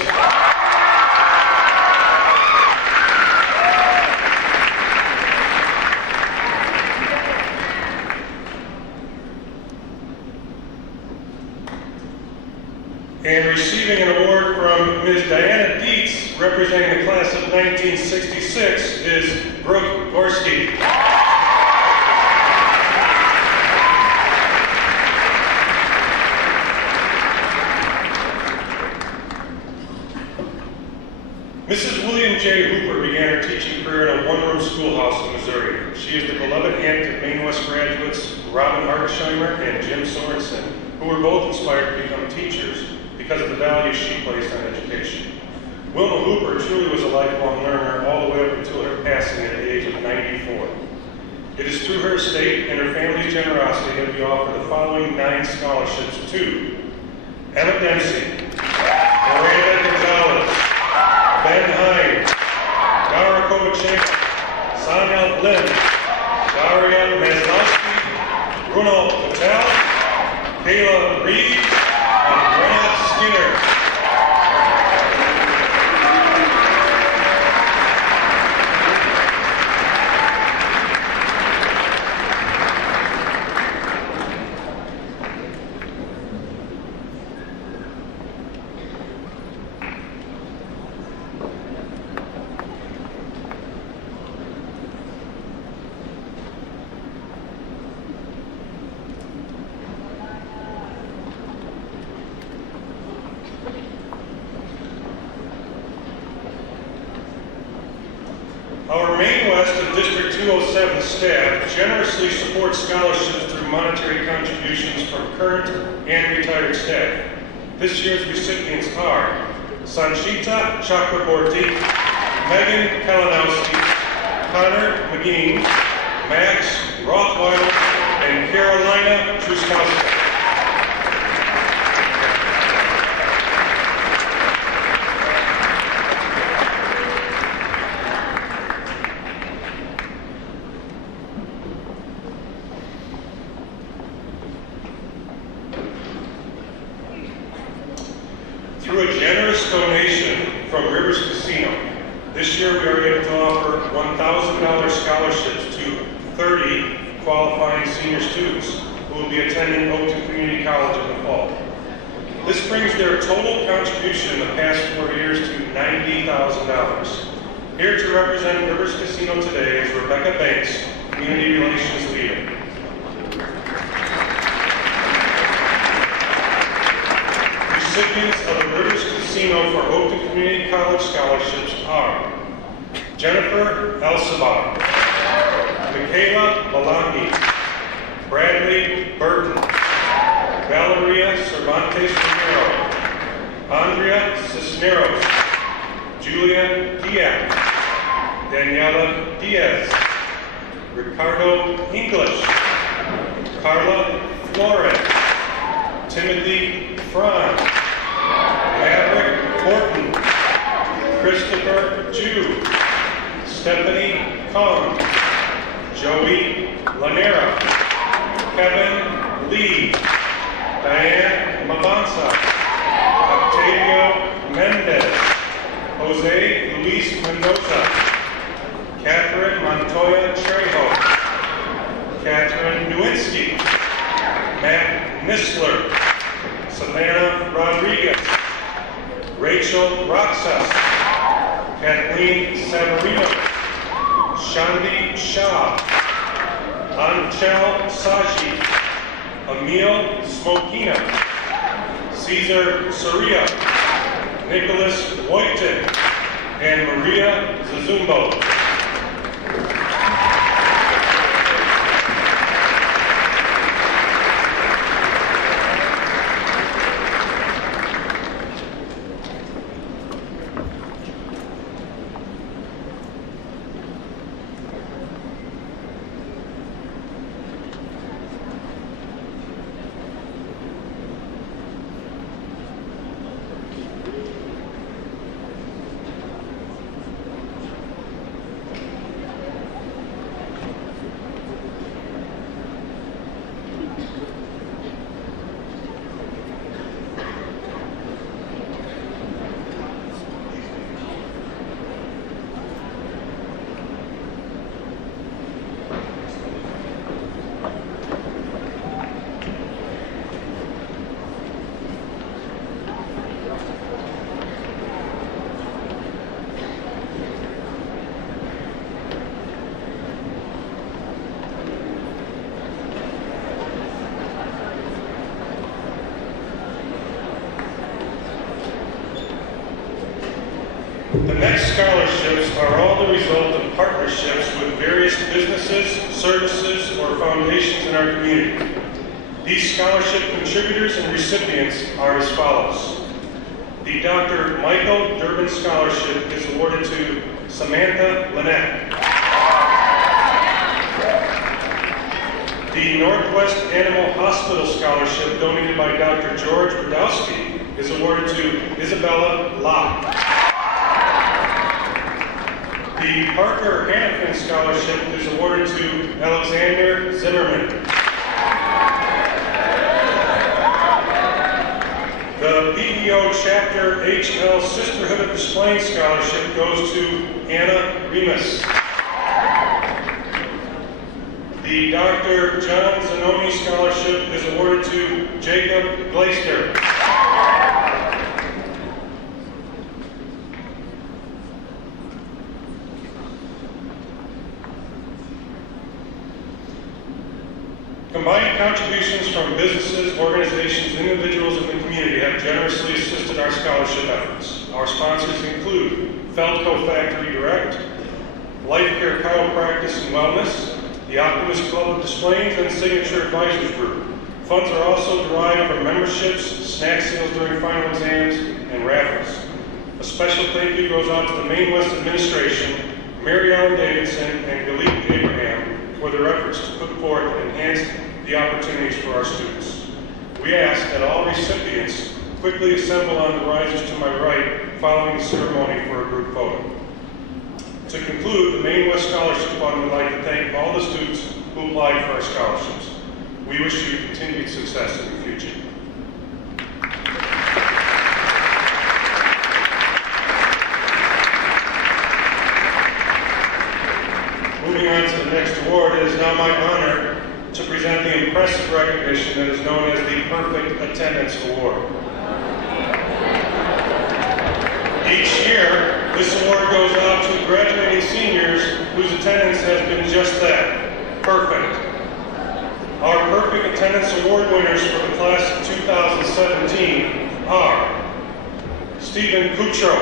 And receiving an award from Ms. Diana Dietz, representing the class of 1966, is Brooke Gorski. Mrs. William J. Hooper began her teaching career in a one-room schoolhouse in Missouri. She is the beloved aunt of Maine West graduates Robin Hartsheimer and Jim Sorensen, who were both inspired to become teachers because of the value she placed on education. Wilma Hooper truly was a lifelong learner all the way up until her passing at the age of 94. It is through her estate and her family's generosity that we offer the following 9 scholarships to Emma Dempsey, Miranda Gonzalez, Ben Hine, Dara Kovachenko, Sonia Lynn, Daria Maslowski, Bruno Patel, Kayla Reed, and Grant Skinner. Our Maine West and District 207 staff generously supports scholarships through monetary contributions from current and retired staff. This year's recipients are Sanchita Chakraborty, Megan Kalinowski, Connor McGee, Max Rothweiler, and Carolina Truskowska. Through a generous donation from Rivers Casino, this year we are able to offer $1,000 scholarships to 30 qualifying senior students who will be attending Oakton Community College in the fall. This brings their total contribution in the past 4 years to $90,000. Here to represent Rivers Casino today is Rebecca Banks, Community Relations Leader. recipients of the Rivers Casino for Oakton Community College scholarships are Jennifer Elsabar, Michaela Malangi, Bradley Burton, Valeria Cervantes Romero, Andrea Cisneros, Julia Diaz, Daniela Diaz, Ricardo English, Carla Flores, Timothy Franz, Maverick Horton, Christopher Jew, Stephanie Kong, Joey Lanera, Kevin Lee, Diane Mabanza, Octavio Mendez, Jose Luis Mendoza, Catherine Montoya Trejo, Catherine Nowinski, Matt Nisler, Savannah Rodriguez, Rachel Roxas, Kathleen Savarino, Shandi Shah, Anchel Saji, Emil Smokina, Caesar Soria, Nicholas Wojtek, and Maria Zazumbo. The next scholarships are all the result of partnerships with various businesses, services, or foundations in our community. These scholarship contributors and recipients are as follows. The Dr. Michael Durbin Scholarship is awarded to Samantha Lynette. The Northwest Animal Hospital Scholarship donated by Dr. George Brodowski is awarded to Isabella Locke. The Parker Hannafin Scholarship is awarded to Alexander Zimmerman. The PEO Chapter HL Sisterhood of Des Plaines Scholarship goes to Anna Remus. The Dr. John Zanoni Scholarship is awarded to Jacob Glaister. Combined contributions from businesses, organizations, and individuals in the community have generously assisted our scholarship efforts. Our sponsors include Feldco Factory Direct, Life Care Chiropractic and Wellness, the Optimist Club of Des Plaines, and Signature Advisors Group. Funds are also derived from memberships, snack sales during final exams, and raffles. A special thank you goes out to the Maine West Administration, Mary Ellen Davidson, and Galit Abraham for their efforts to put forth and enhance the opportunities for our students. We ask that all recipients quickly assemble on the risers to my right following the ceremony for a group photo. To conclude, the Maine West Scholarship Fund would like to thank all the students who applied for our scholarships. We wish you continued success in the future. Moving on to the next award, it is now my honor to present the impressive recognition that is known as the Perfect Attendance Award. Each year, this award goes out to graduating seniors whose attendance has been just that, perfect. Our Perfect Attendance Award winners for the class of 2017 are Stephen Kuchro,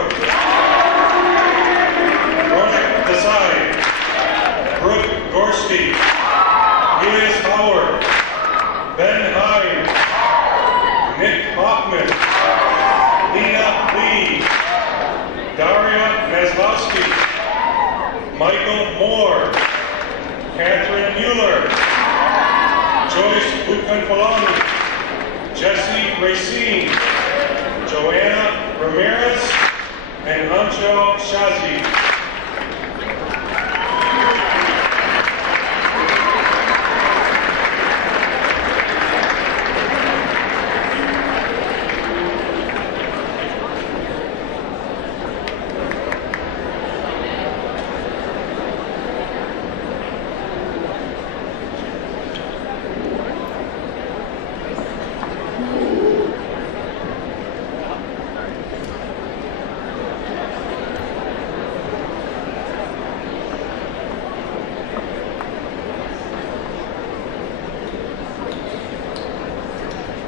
Ronak Desai, Brooke Gorski, Julius Howard, Ben Hine, Nick Hoffman, Nina Lee, Daria Maslowski, Michael Moore, Catherine Mueller, Joyce Buchanfolani, Jesse Racine, Joanna Ramirez, and Ancho Shazi.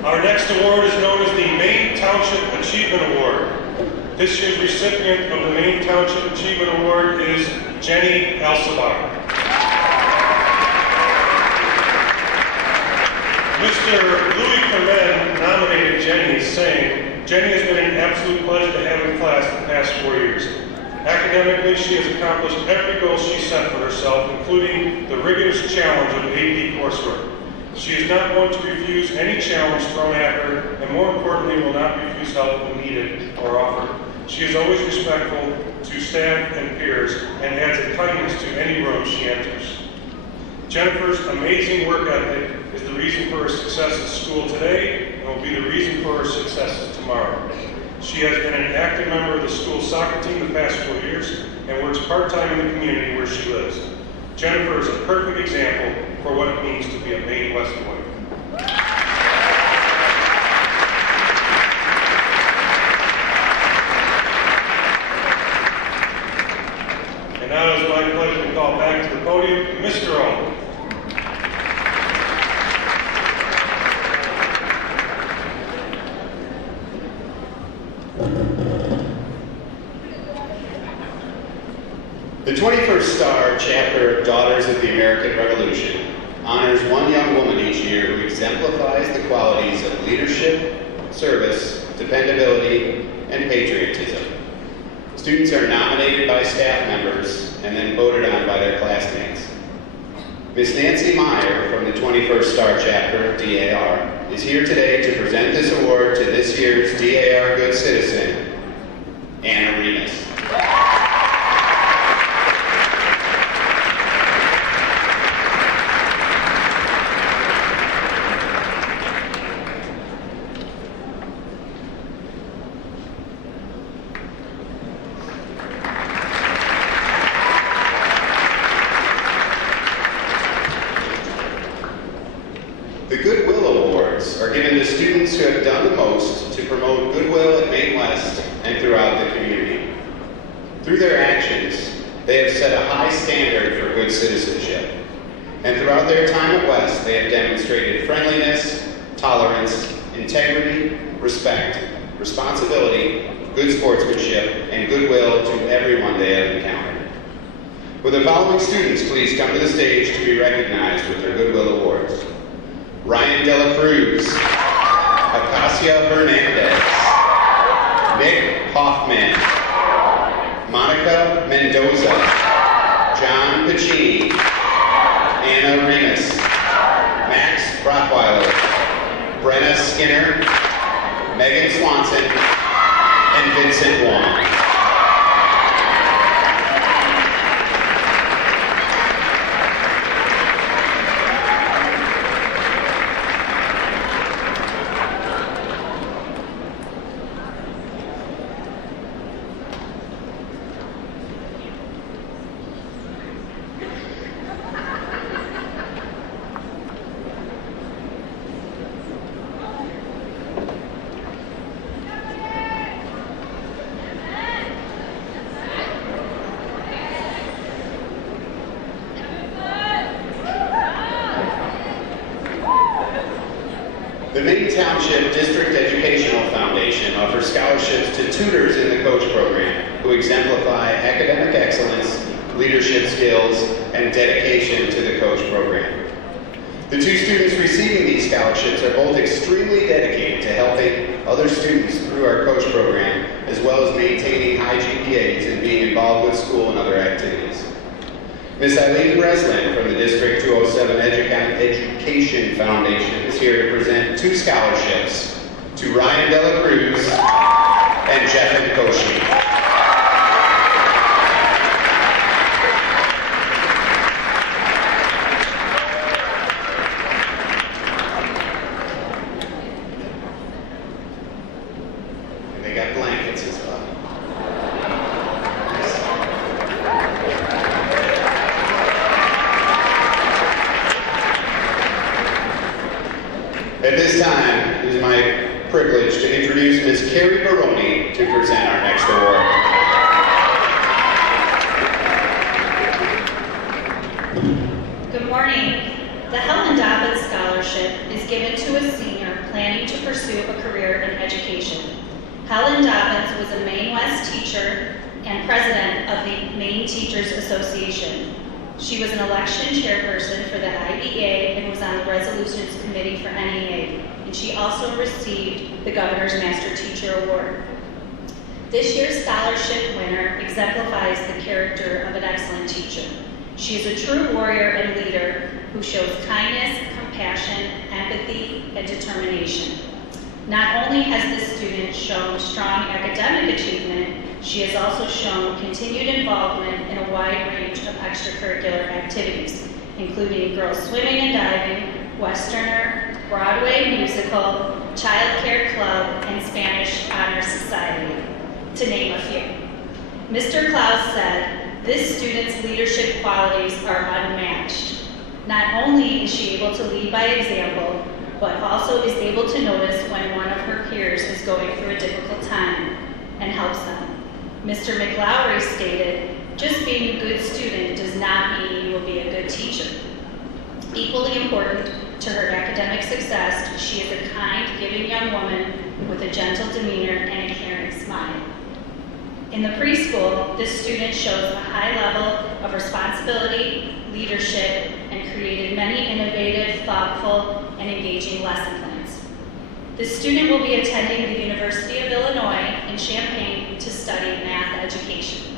Our next award is known as the Maine Township Achievement Award. This year's recipient of the Maine Township Achievement Award is Jenny Alcibar. Mr. Louis Clement nominated Jenny, saying, "Jenny has been an absolute pleasure to have in class the past 4 years. Academically, she has accomplished every goal she set for herself, including the rigorous challenge of AP coursework. She is not one to refuse any challenge thrown at her, and more importantly, will not refuse help when needed or offered. She is always respectful to staff and peers, and adds a kindness to any room she enters. Jennifer's amazing work ethic is the reason for her success at school today, and will be the reason for her successes tomorrow. She has been an active member of the school soccer team the past 4 years, and works part-time in the community where she lives. Jennifer is a perfect example for what it means to be a Maine West boy." And now it is my pleasure to call back to the podium Mr. O. The 21st Star Chapter of Daughters of the American Revolution honors one young woman each year who exemplifies the qualities of leadership, service, dependability, and patriotism. Students are nominated by staff members and then voted on by their classmates. Miss Nancy Meyer from the 21st Star Chapter of DAR is here today to present this award to this year's DAR Good Citizen, Anna Remus. The Goodwill Awards are given to students who have done the most to promote goodwill at Maine West and throughout the community. Through their actions, they have set a high standard for good citizenship. And throughout their time at West, they have demonstrated friendliness, tolerance, integrity, respect, responsibility, good sportsmanship, and goodwill to everyone they have encountered. Will the following students please come to the stage to be recognized with their Goodwill Awards? Ryan Dela Cruz, Acacia Hernandez, Nick Hoffman, Monica Mendoza, John Piccini, Anna Remus, Max Rottweiler, Brenna Skinner, Megan Swanson, and Vincent Wong. The Maine Township District Educational Foundation offers scholarships to tutors in the coach program who exemplify academic excellence, leadership skills, and dedication to the coach program. The two students receiving these scholarships are both extremely dedicated to helping other students through our coach program, as well as maintaining high GPAs and being involved with school and other activities. Ms. Eileen Breslin from the District 207 Education Foundation is here to present two scholarships to Ryan Dela Cruz and Jeff Koshi. At this time, it is my privilege to introduce Ms. Carrie Baroni to present our next award. Good morning. The Helen Dobbins Scholarship is given to a senior planning to pursue a career in education. Helen Dobbins was a Maine West teacher and president of the Maine Teachers Association. She was an election chairperson for the IBA and was on the Resolutions Committee for NEA, and she also received the Governor's Master Teacher Award. This year's scholarship winner exemplifies the character of an excellent teacher. She is a true warrior and leader who shows kindness, compassion, empathy, and determination. Not only has this student shown strong academic achievement, she has also shown continued involvement in a wide range of extracurricular activities, including girls swimming and diving, Westerner, Broadway musical, Child Care Club, and Spanish Honor Society, to name a few. Mr. Klaus said, "This student's leadership qualities are unmatched. Not only is she able to lead by example, but also is able to notice when one of her peers is going through a difficult time and helps them." Mr. McLowry stated, "Just being a good student does not mean you will be a good teacher." Equally important to her academic success, she is a kind, giving young woman with a gentle demeanor and a caring smile. In the preschool, this student shows a high level of responsibility, leadership, and created many innovative, thoughtful, and engaging lesson plans. The student will be attending the University of Illinois in Champaign to study math education.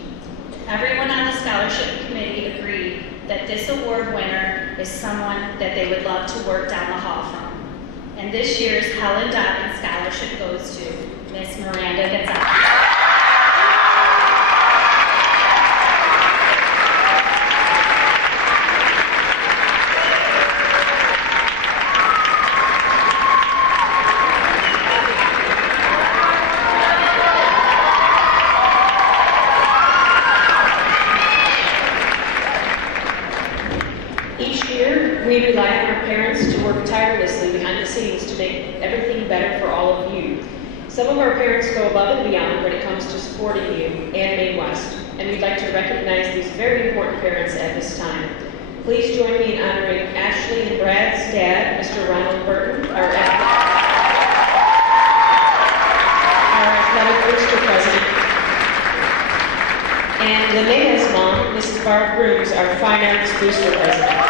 Everyone on the scholarship committee agreed that this award winner is someone that they would love to work down the hall from. And this year's Helen Dobbins Scholarship goes to Miss Miranda Gonzalez. We rely on our parents to work tirelessly behind the scenes to make everything better for all of you. Some of our parents go above and beyond when it comes to supporting you and Maine West, and we'd like to recognize these very important parents at this time. Please join me in honoring Ashley and Brad's dad, Mr. Ronald Burton, our athletic booster president, and Linnea's mom, Mrs. Barb Brooms, our fine arts booster president.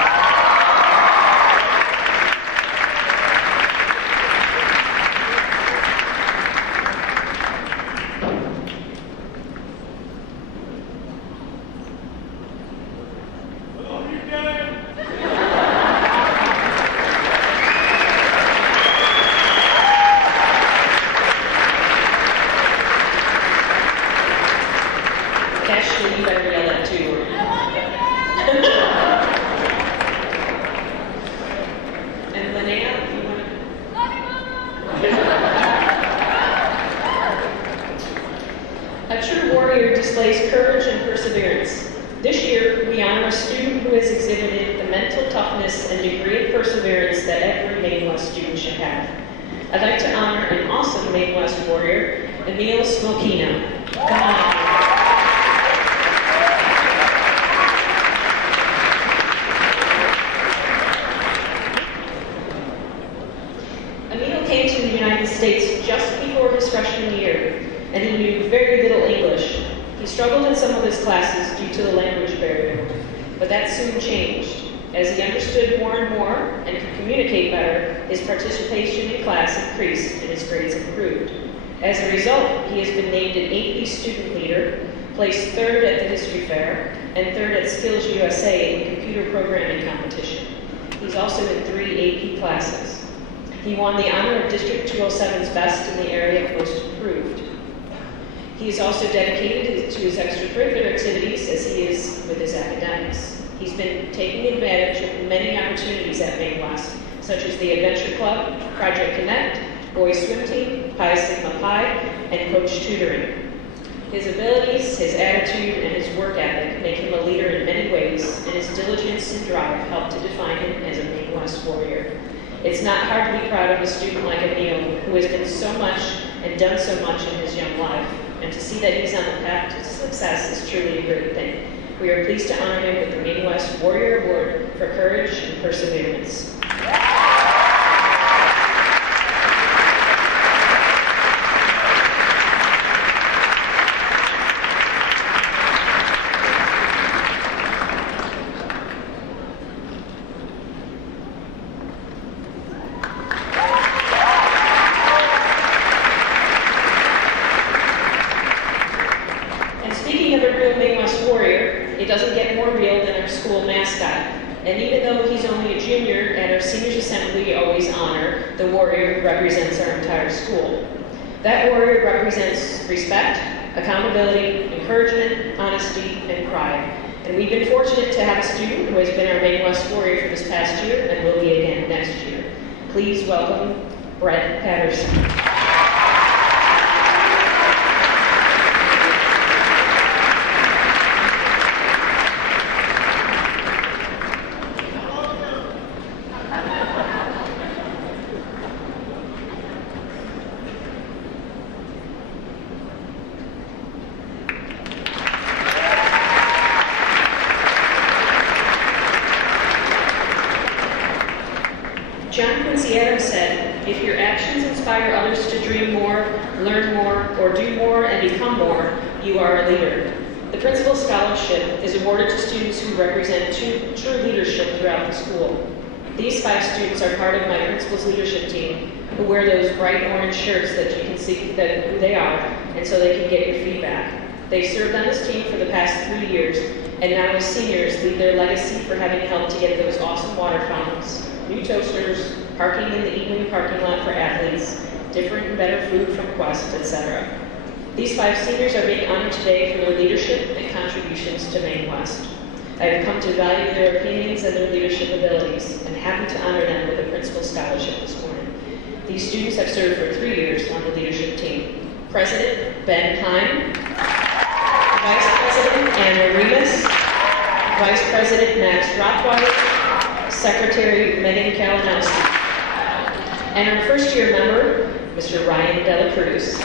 Ashley, you better yell that too. And Linnea, if you want to. A true warrior displays courage and perseverance. This year, we honor a student who has exhibited the mental toughness and degree of perseverance that every Maine West student should have. I'd like to honor an awesome Maine West warrior, Emil Smokino. Come on. Emil the United States just before his freshman year, and he knew very little English. He struggled in some of his classes due to the language barrier, but that soon changed. As he understood more and more and could communicate better, his participation in class increased and his grades improved. As a result, he has been named an AP student leader, placed third at the History Fair, and third at Skills USA in computer programming competition. He's also in 3 AP classes. He won the honor of District 207's Best in the area of Most Improved. He is also dedicated to his extracurricular activities as he is with his academics. He's been taking advantage of many opportunities at Maine West, such as the Adventure Club, Project Connect, Boys Swim Team, Pi Sigma Pi, and Coach Tutoring. His abilities, his attitude, and his work ethic make him a leader in many ways, and his diligence and drive help to define him as a Maine West warrior. It's not hard to be proud of a student like Emil, who has been so much and done so much in his young life, and to see that he's on the path to success is truly a great thing. We are pleased to honor him with the Maine West Warrior Award for courage and perseverance. And speaking of a real Maine West warrior, it doesn't get more real than our school mascot. And even though he's only a junior, at our seniors assembly we always honor the warrior who represents our entire school. That warrior represents respect, accountability, encouragement, honesty, and pride. And we've been fortunate to have a student who has been our Maine West warrior for this past year and will be again next year. Please welcome Brett Patterson. John Quincy Adams said, "If your actions inspire others to dream more, learn more, or do more and become more, you are a leader." The Principal Scholarship is awarded to students who represent true leadership throughout the school. These 5 students are part of my principal's leadership team, who wear those bright orange shirts that you can see who they are, and so they can get your feedback. They've served on this team for the past 3 years, and now as seniors leave their legacy for having helped to get those awesome water fountains, new toasters, parking in the evening parking lot for athletes, different and better food from Quest, etc. These 5 seniors are being honored today for their leadership and contributions to Maine West. I have come to value their opinions and their leadership abilities, and happy to honor them with a Principal Scholarship this morning. These students have served for 3 years on the leadership team. President Ben Heim, Vice President Anna Remus, Vice President Max Rothweiler, Secretary Megan Kalinowski, and our first-year member, Mr. Ryan Dela Cruz.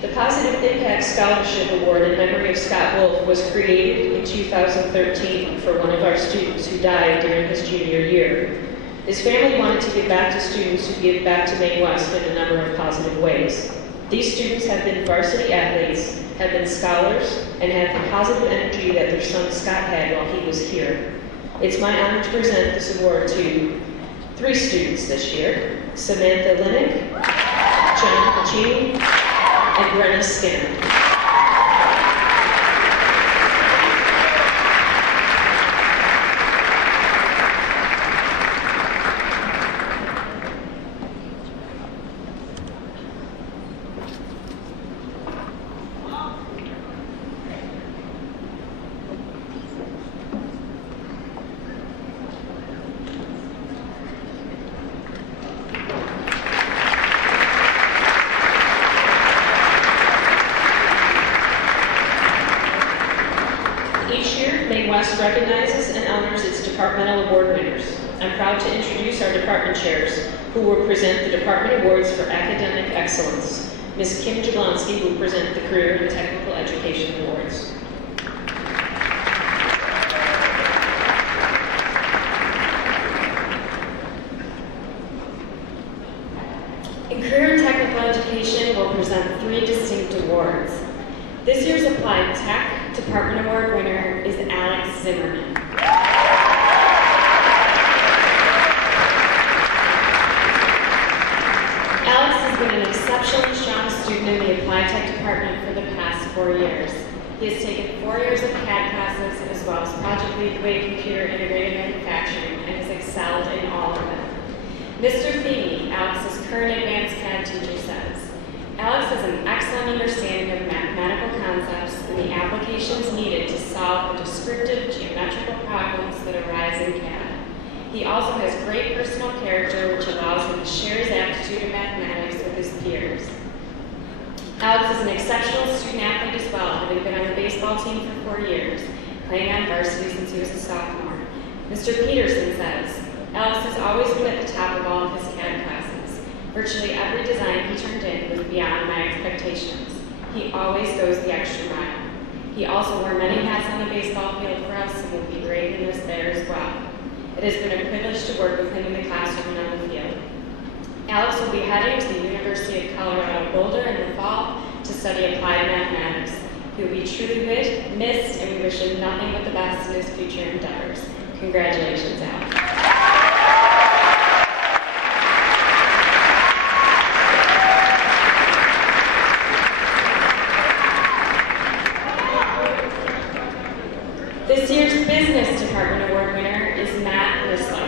The Positive Impact Scholarship Award in memory of Scott Wolf was created in 2013 for one of our students who died during his junior year. His family wanted to give back to students who give back to Maine West in a number of positive ways. These students have been varsity athletes, have been scholars, and have the positive energy that their son Scott had while he was here. It's my honor to present this award to 3 students this year: Samantha Linick, John Puccini, and Brenna Skinner. West recognizes and honors its departmental award winners. I'm proud to introduce our department chairs, who will present the department awards for academic excellence. Ms. Kim Jablonski will present the Career and Technical Education Awards. In Career and Technical Education, we'll present 3 distinct awards. This year's Applied Tech Department Award winner is Alex Zimmerman. Alex has been an exceptionally strong student in the Applied Tech department for the past 4 years. He has taken 4 years of CAD classes as well as Project Leadway Computer Integrated Manufacturing and has excelled in all of them. Mr. Feeney, Alex's current advanced CAD teacher, says, Alex has an excellent understanding of mathematical concepts and the applications needed to solve the descriptive geometrical problems that arise in CAD. He also has great personal character, which allows him to share his aptitude in mathematics with his peers. Alex is an exceptional student athlete as well, having been on the baseball team for 4 years, playing on varsity since he was a sophomore. Mr. Peterson says, Alex has always been at the top of all of his CAD classes. Virtually every design he turned in was beyond my expectations. He always goes the extra mile. He also wore many hats on the baseball field for us and will be great in this there as well. It has been a privilege to work with him in the classroom and on the field. Alex will be heading to the University of Colorado Boulder in the fall to study applied mathematics. He will be truly missed, and we wish him nothing but the best in his future endeavors. Congratulations, Alex. This year's Business Department Award winner is Matt Whistler.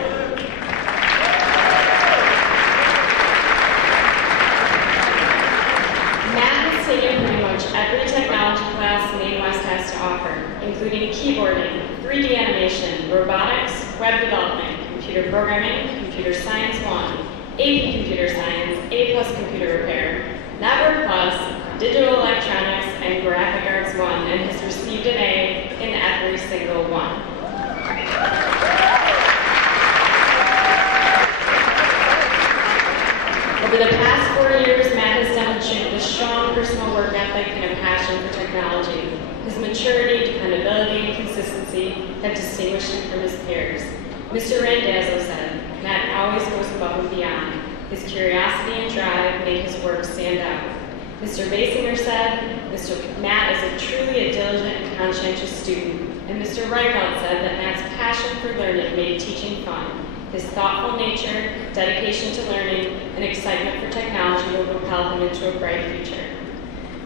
Matt has taken pretty much every technology class Maine West has to offer, including keyboarding, 3D animation, robotics, web development, computer programming, computer science 1, AP computer science, A+ computer repair, Network Plus, digital electronics, and graphic arts 1, and has received an A in every single one. Over the past 4 years, Matt has demonstrated a strong personal work ethic and a passion for technology. His maturity, dependability, and consistency have distinguished him from his peers. Mr. Randazzo said, Matt always goes above and beyond. His curiosity and drive make his work stand out. Mr. Basinger said, Matt is truly a diligent and conscientious student. And Mr. Reichelt said that Matt's passion for learning made teaching fun. His thoughtful nature, dedication to learning, and excitement for technology will propel him into a bright future.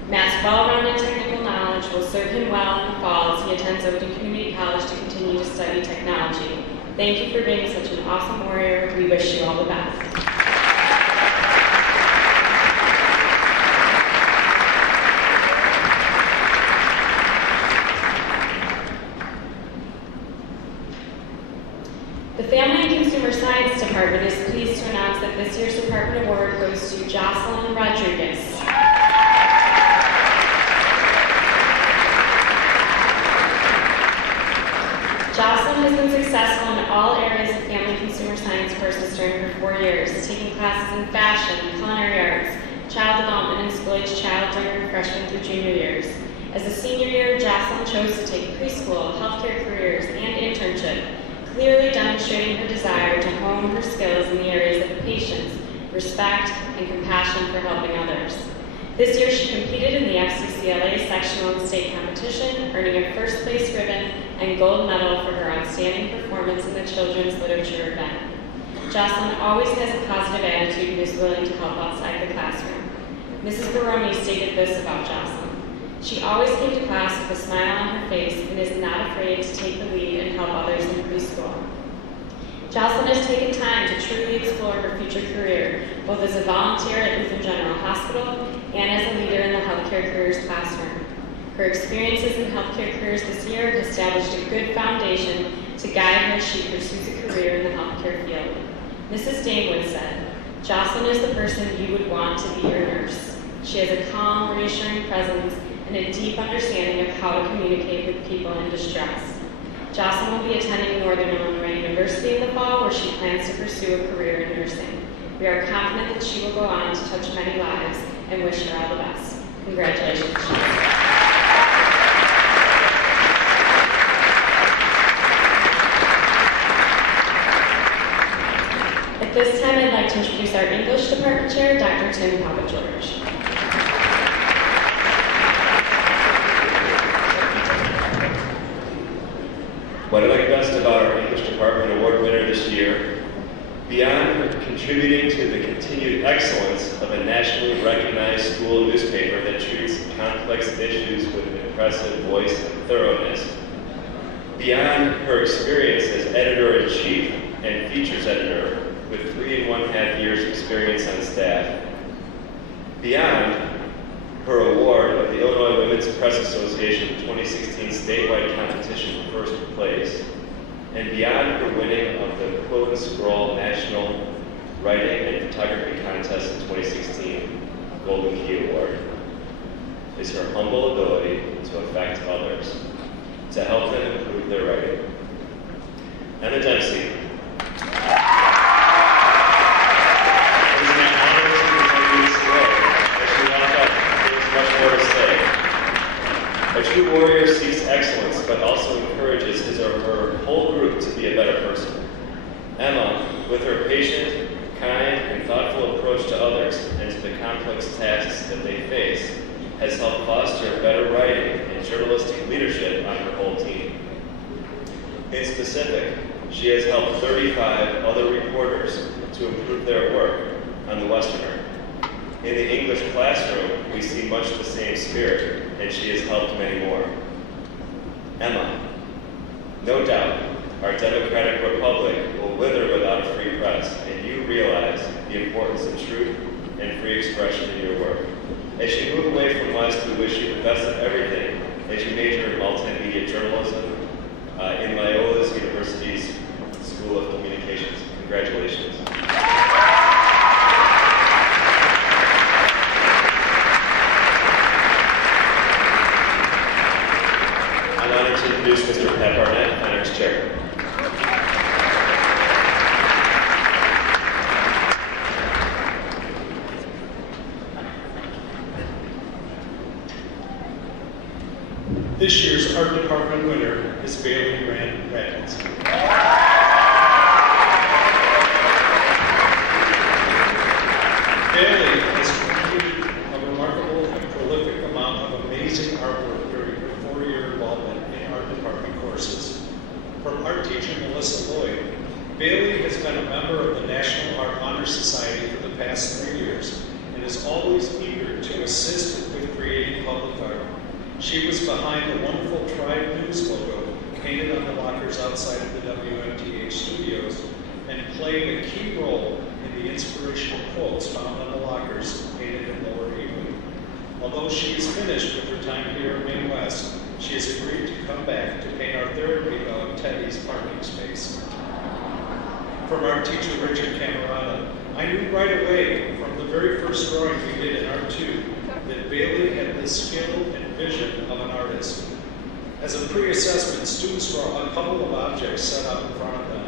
Matt's well-rounded technical knowledge will serve him well in the fall as he attends Oakton Community College to continue to study technology. Thank you for being such an awesome warrior. We wish you all the best. The Family and Consumer Science Department is pleased to announce that this year's department award goes to Jocelyn Rodriguez. Jocelyn has been successful in all areas of family consumer science courses during her 4 years, taking classes in fashion, culinary arts, child development, and school-age child during her freshman through junior years. As a senior year, Jocelyn chose to take preschool, healthcare careers, and internship, clearly demonstrating her desire to hone her skills in the areas of patience, respect, and compassion for helping others. This year, she competed in the FCCLA Sectional and State competition, earning a first place ribbon and gold medal for her outstanding performance in the children's literature event. Jocelyn always has a positive attitude and is willing to help outside the classroom. Mrs. Baroni stated this about Jocelyn. She always came to class with a smile on her face and is not afraid to take the lead and help others in preschool. Jocelyn has taken time to truly explore her future career, both as a volunteer at Lutheran General Hospital and as a leader in the Healthcare Careers classroom. Her experiences in healthcare careers this year have established a good foundation to guide her as she pursues a career in the healthcare field. Mrs. Damewood said, Jocelyn is the person you would want to be your nurse. She has a calm, reassuring presence and a deep understanding of how to communicate with people in distress. Jocelyn will be attending Northern Illinois University in the fall, where she plans to pursue a career in nursing. We are confident that she will go on to touch many lives and wish her all the best. Congratulations. At this time, I'd like to introduce our English Department Chair, Dr. Tim Papa-George. What I like best about our English Department Award winner this year, beyond contributing to the continued excellence of a nationally recognized school newspaper that treats complex issues with an impressive voice and thoroughness, beyond her experience as editor-in-chief and features editor with 3.5 years experience on staff, beyond her award of the Illinois Women's Press Association 2016 statewide competition first place, and beyond her winning of the Quill and Scroll National Writing and Photography Contest in 2016 Golden Key Award, is her humble ability to affect others, to help them improve their writing. Emma Dempsey. A true warrior seeks excellence, but also encourages his or her whole group to be a better person. Emma, with her patient, kind, and thoughtful approach to others and to the complex tasks that they face, has helped foster better writing and journalistic leadership on her whole team. In specific, she has helped 35 other reporters to improve their work on the Westerner. In the English classroom, we see much the same spirit, and she has helped many more. Emma, no doubt, our democratic republic will wither without a free press, and you realize the importance of truth and free expression in your work. As you move away from West, we wish you the best of everything as you major in multimedia journalism in Loyola University's School of Communications. Congratulations. I'm honored to introduce Mr. Pat Barnett, Honors Chair. This year's Art Department winner is Bailey Rand Rattles. Bailey has created a remarkable and prolific amount of amazing artwork during her 4-year involvement in art department courses. From art teacher Melissa Lloyd, Bailey has been a member of the National Art Honor Society for the past 3 years and is always eager to assist with creating public art. She was behind the wonderful Tribe News logo painted on the lockers outside of the WMTH studios and played a key role in the inspirational quotes found on the lockers painted in Lower Ely. Although she is finished with her time here in Maine West, she has agreed to come back to paint our therapy dog Teddy's parking space. From art teacher Richard Camerata, I knew right away from the very first drawing we did in Art 2 that Bailey had the skill and vision of an artist. As a pre-assessment, students draw a couple of objects set out in front of them.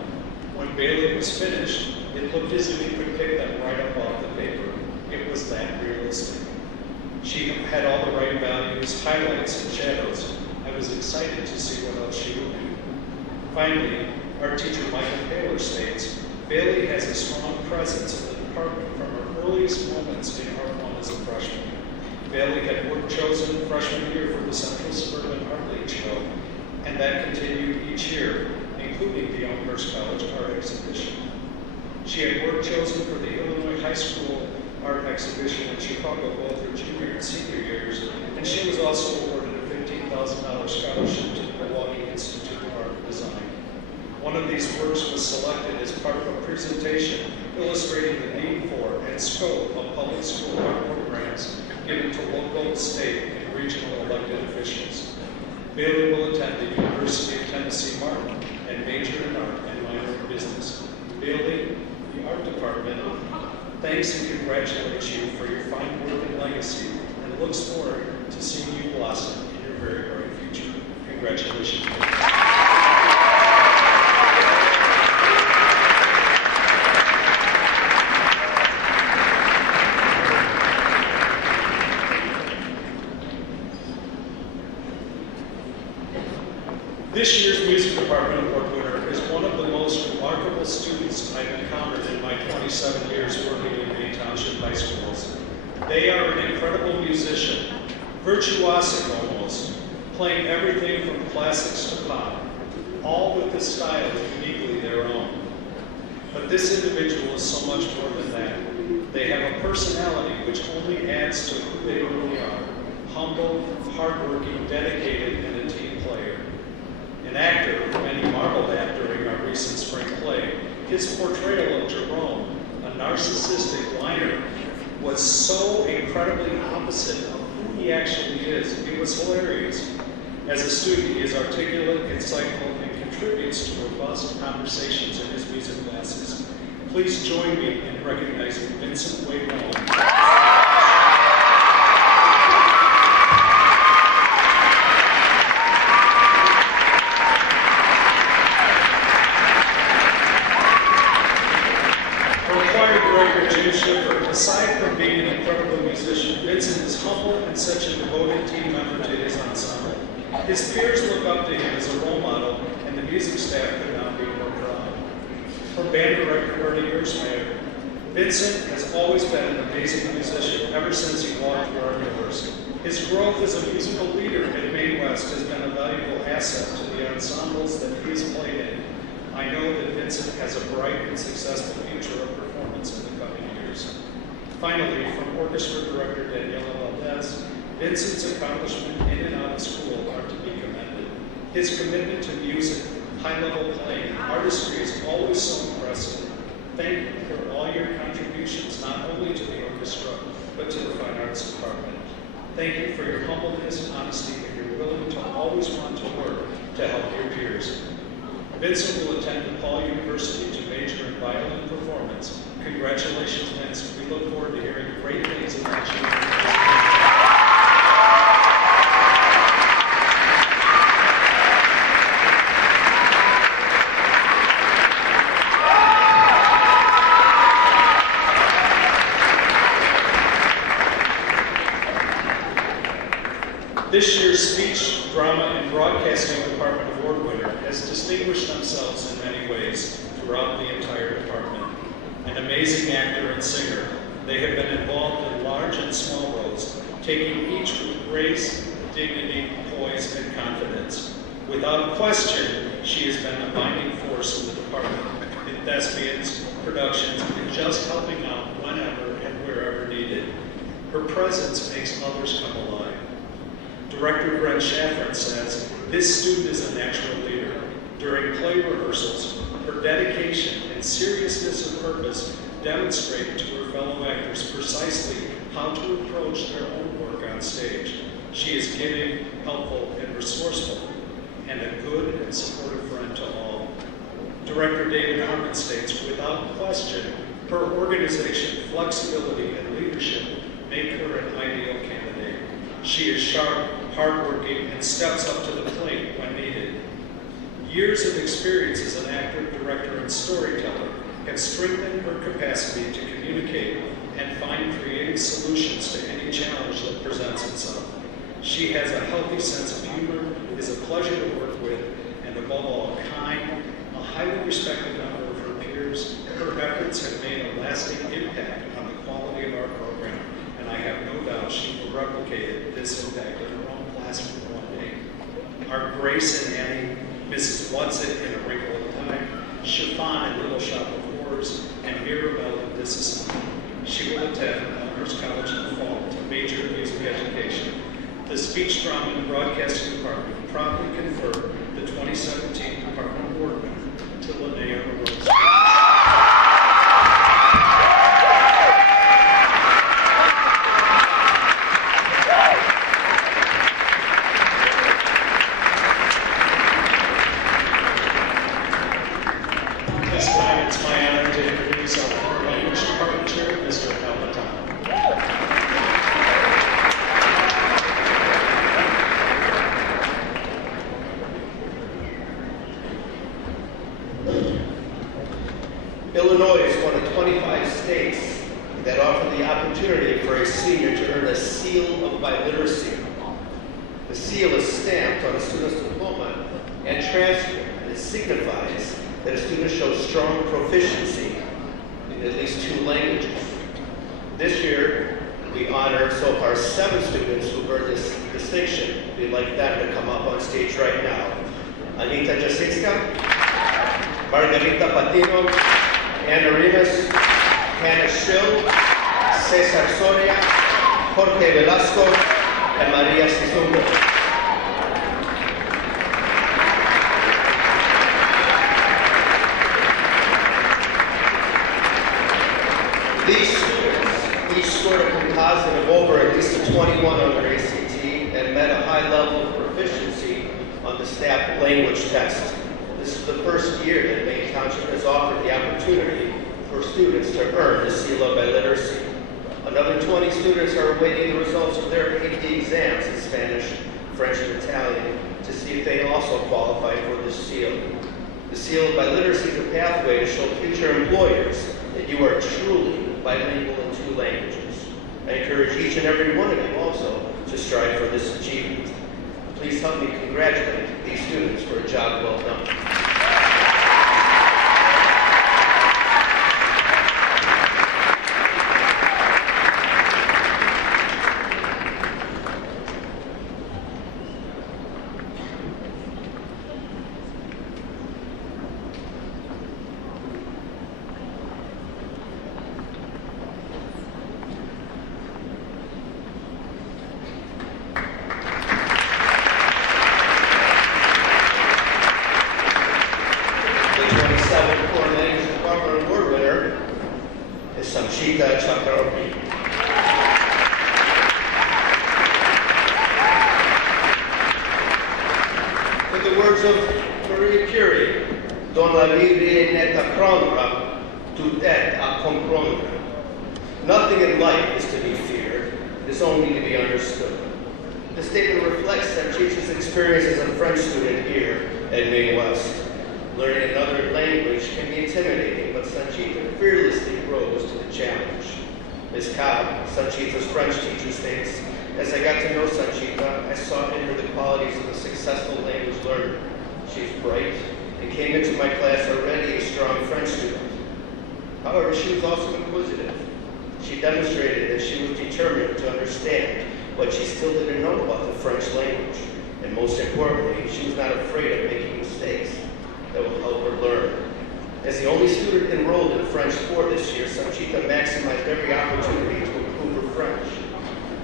When Bailey was finished, it looked as if he could pick them right up off the paper. It was that realistic. She had all the right values, highlights, and shadows. I was excited to see what else she would do. Finally, art teacher Michael Taylor states, Bailey has a strong presence in the department from her earliest moments in Art 1 as a freshman. Bailey had work chosen freshman year for the Central Suburban Art League show, and that continued each year, including the Elmhurst College Art Exhibition. She had work chosen for the Illinois High School Art Exhibition in Chicago both her junior and senior years, and she was also awarded a $15,000 scholarship to the Milwaukee Institute of Art and Design. One of these works was selected as part of a presentation illustrating the need for and scope of public school art programs given to local, state, and regional elected officials. Bailey will attend the University of Tennessee Martin and major in art and minor in business. Bailey, the art department, thanks and congratulates you for your fine work and legacy and looks forward to seeing you blossom in your very bright future. Congratulations. This year's music department award winner is one of the most remarkable students I've encountered in my 27 years working in Maine Township high schools. They are an incredible musician, virtuosic almost, playing everything from classics to pop, all with a style uniquely their own. But this individual is so much more than that. They have a personality which only adds to who they really are: humble, hardworking, dedicated, and a team player. An actor who many marveled at during our recent spring play, his portrayal of Jerome, a narcissistic whiner, was so incredibly opposite of who he actually is. It was hilarious. As a student, he is articulate, insightful, and contributes to robust conversations in his music classes. Please join me in recognizing Vincent Wade Long. Aside from being an incredible musician, Vincent is humble and such a devoted team member to his ensemble. His peers look up to him as a role model, and the music staff could not be more proud. From band director Bernie Gersmeyer, Vincent has always been an amazing musician ever since he walked through our doors. His growth as a musical leader at Maine West has been a valuable asset to the ensembles that he has played in. I know that Vincent has a bright and successful future of performance in the coming years. Finally, from orchestra director Daniela Valdez, Vincent's accomplishments in and out of school are to be commended. His commitment to music, high-level playing, artistry is always so impressive. Thank you for all your contributions, not only to the orchestra, but to the Fine Arts Department. Thank you for your humbleness, honesty, and your willing to always want to work to help your peers. Vincent will attend DePaul University to major in violin performance. Congratulations, Vince. We look forward to hearing great things about you. This year's Speech, Drama, and Broadcasting Department Award winner has distinguished themselves in many ways throughout the entire department. An amazing actor and singer, they have been involved in large and small roles, taking each with grace, dignity, poise, and confidence. Without question, she has been a binding force in the department, in thespians, productions, and just helping out whenever and wherever needed. Her presence makes others come alive. Director Brent Shaffron says, this student is a natural leader. During play rehearsals, her dedication and seriousness of purpose demonstrate to her fellow actors precisely how to approach their own work on stage. She is giving, helpful, and resourceful, and a good and supportive friend to all. Director David Harmon states, without question, her organization, flexibility, and leadership make her an ideal candidate. She is sharp, hardworking, and steps up to the plate when needed. Years of experience as an actor, director, and storyteller have strengthened her capacity to communicate and find creative solutions to any challenge that presents itself. She has a healthy sense of humor, is a pleasure to work with, and above all, kind, a highly respected member of her peers. Her efforts have made a lasting impact on the quality of our program, and I have no doubt she will replicate this impact in her own classroom one day. Our Grace and Annie, Mrs. Whatsit in A Wrinkle in Time, Chiffon in Little Shop of Horrors, and Mirabelle in This Is Something. She will attend Elmhurst College in the fall to major in music education. The Speech, Drama, and Broadcasting Department proudly conferred the 2017 Department Award winner to Linnea Rose. Illinois is one of 25 states that offer the opportunity for a senior to earn a seal of biliteracy. The seal is stamped on a student's diploma and transcript. And it signifies that a student shows strong proficiency in at least 2 languages. This year, we honor so far 7 students who earned this distinction. We'd like them to come up on stage right now. Anita Jasicka, Margarita Patino, Anna Rimas, Hannah Schill, Cesar Soria, Jorge Velasco, and Maria Sizunga. These students each scored a composite of over at least a 21 on their ACT and met a high level of proficiency on the STAP language test. This is the first year that Maine Township has offered the opportunity for students to earn the seal of biliteracy. Another 20 students are awaiting the results of their AP exams in Spanish, French, and Italian to see if they also qualify for this seal. The seal of biliteracy is a pathway to show future employers that you are truly bilingual in 2 languages. I encourage each and every one of you also to strive for this achievement. Please help me congratulate these students for a job well done. Nothing in life is to be feared, it is only to be understood. This statement reflects Sanchicha's experience as a French student here at Maine West. Learning another language can be intimidating, but Sanchita fearlessly rose to the challenge. Ms. Cobb, Sanchita's French teacher, states, "As I got to know Sanchita, I saw in her the qualities of a successful language learner. She's bright and came into my class already a strong French student. However, she was also inquisitive. She demonstrated that she was determined to understand what she still didn't know about the French language. And most importantly, she was not afraid of making mistakes that will help her learn. As the only student enrolled in French 4 this year, Sanchita maximized every opportunity to improve her French.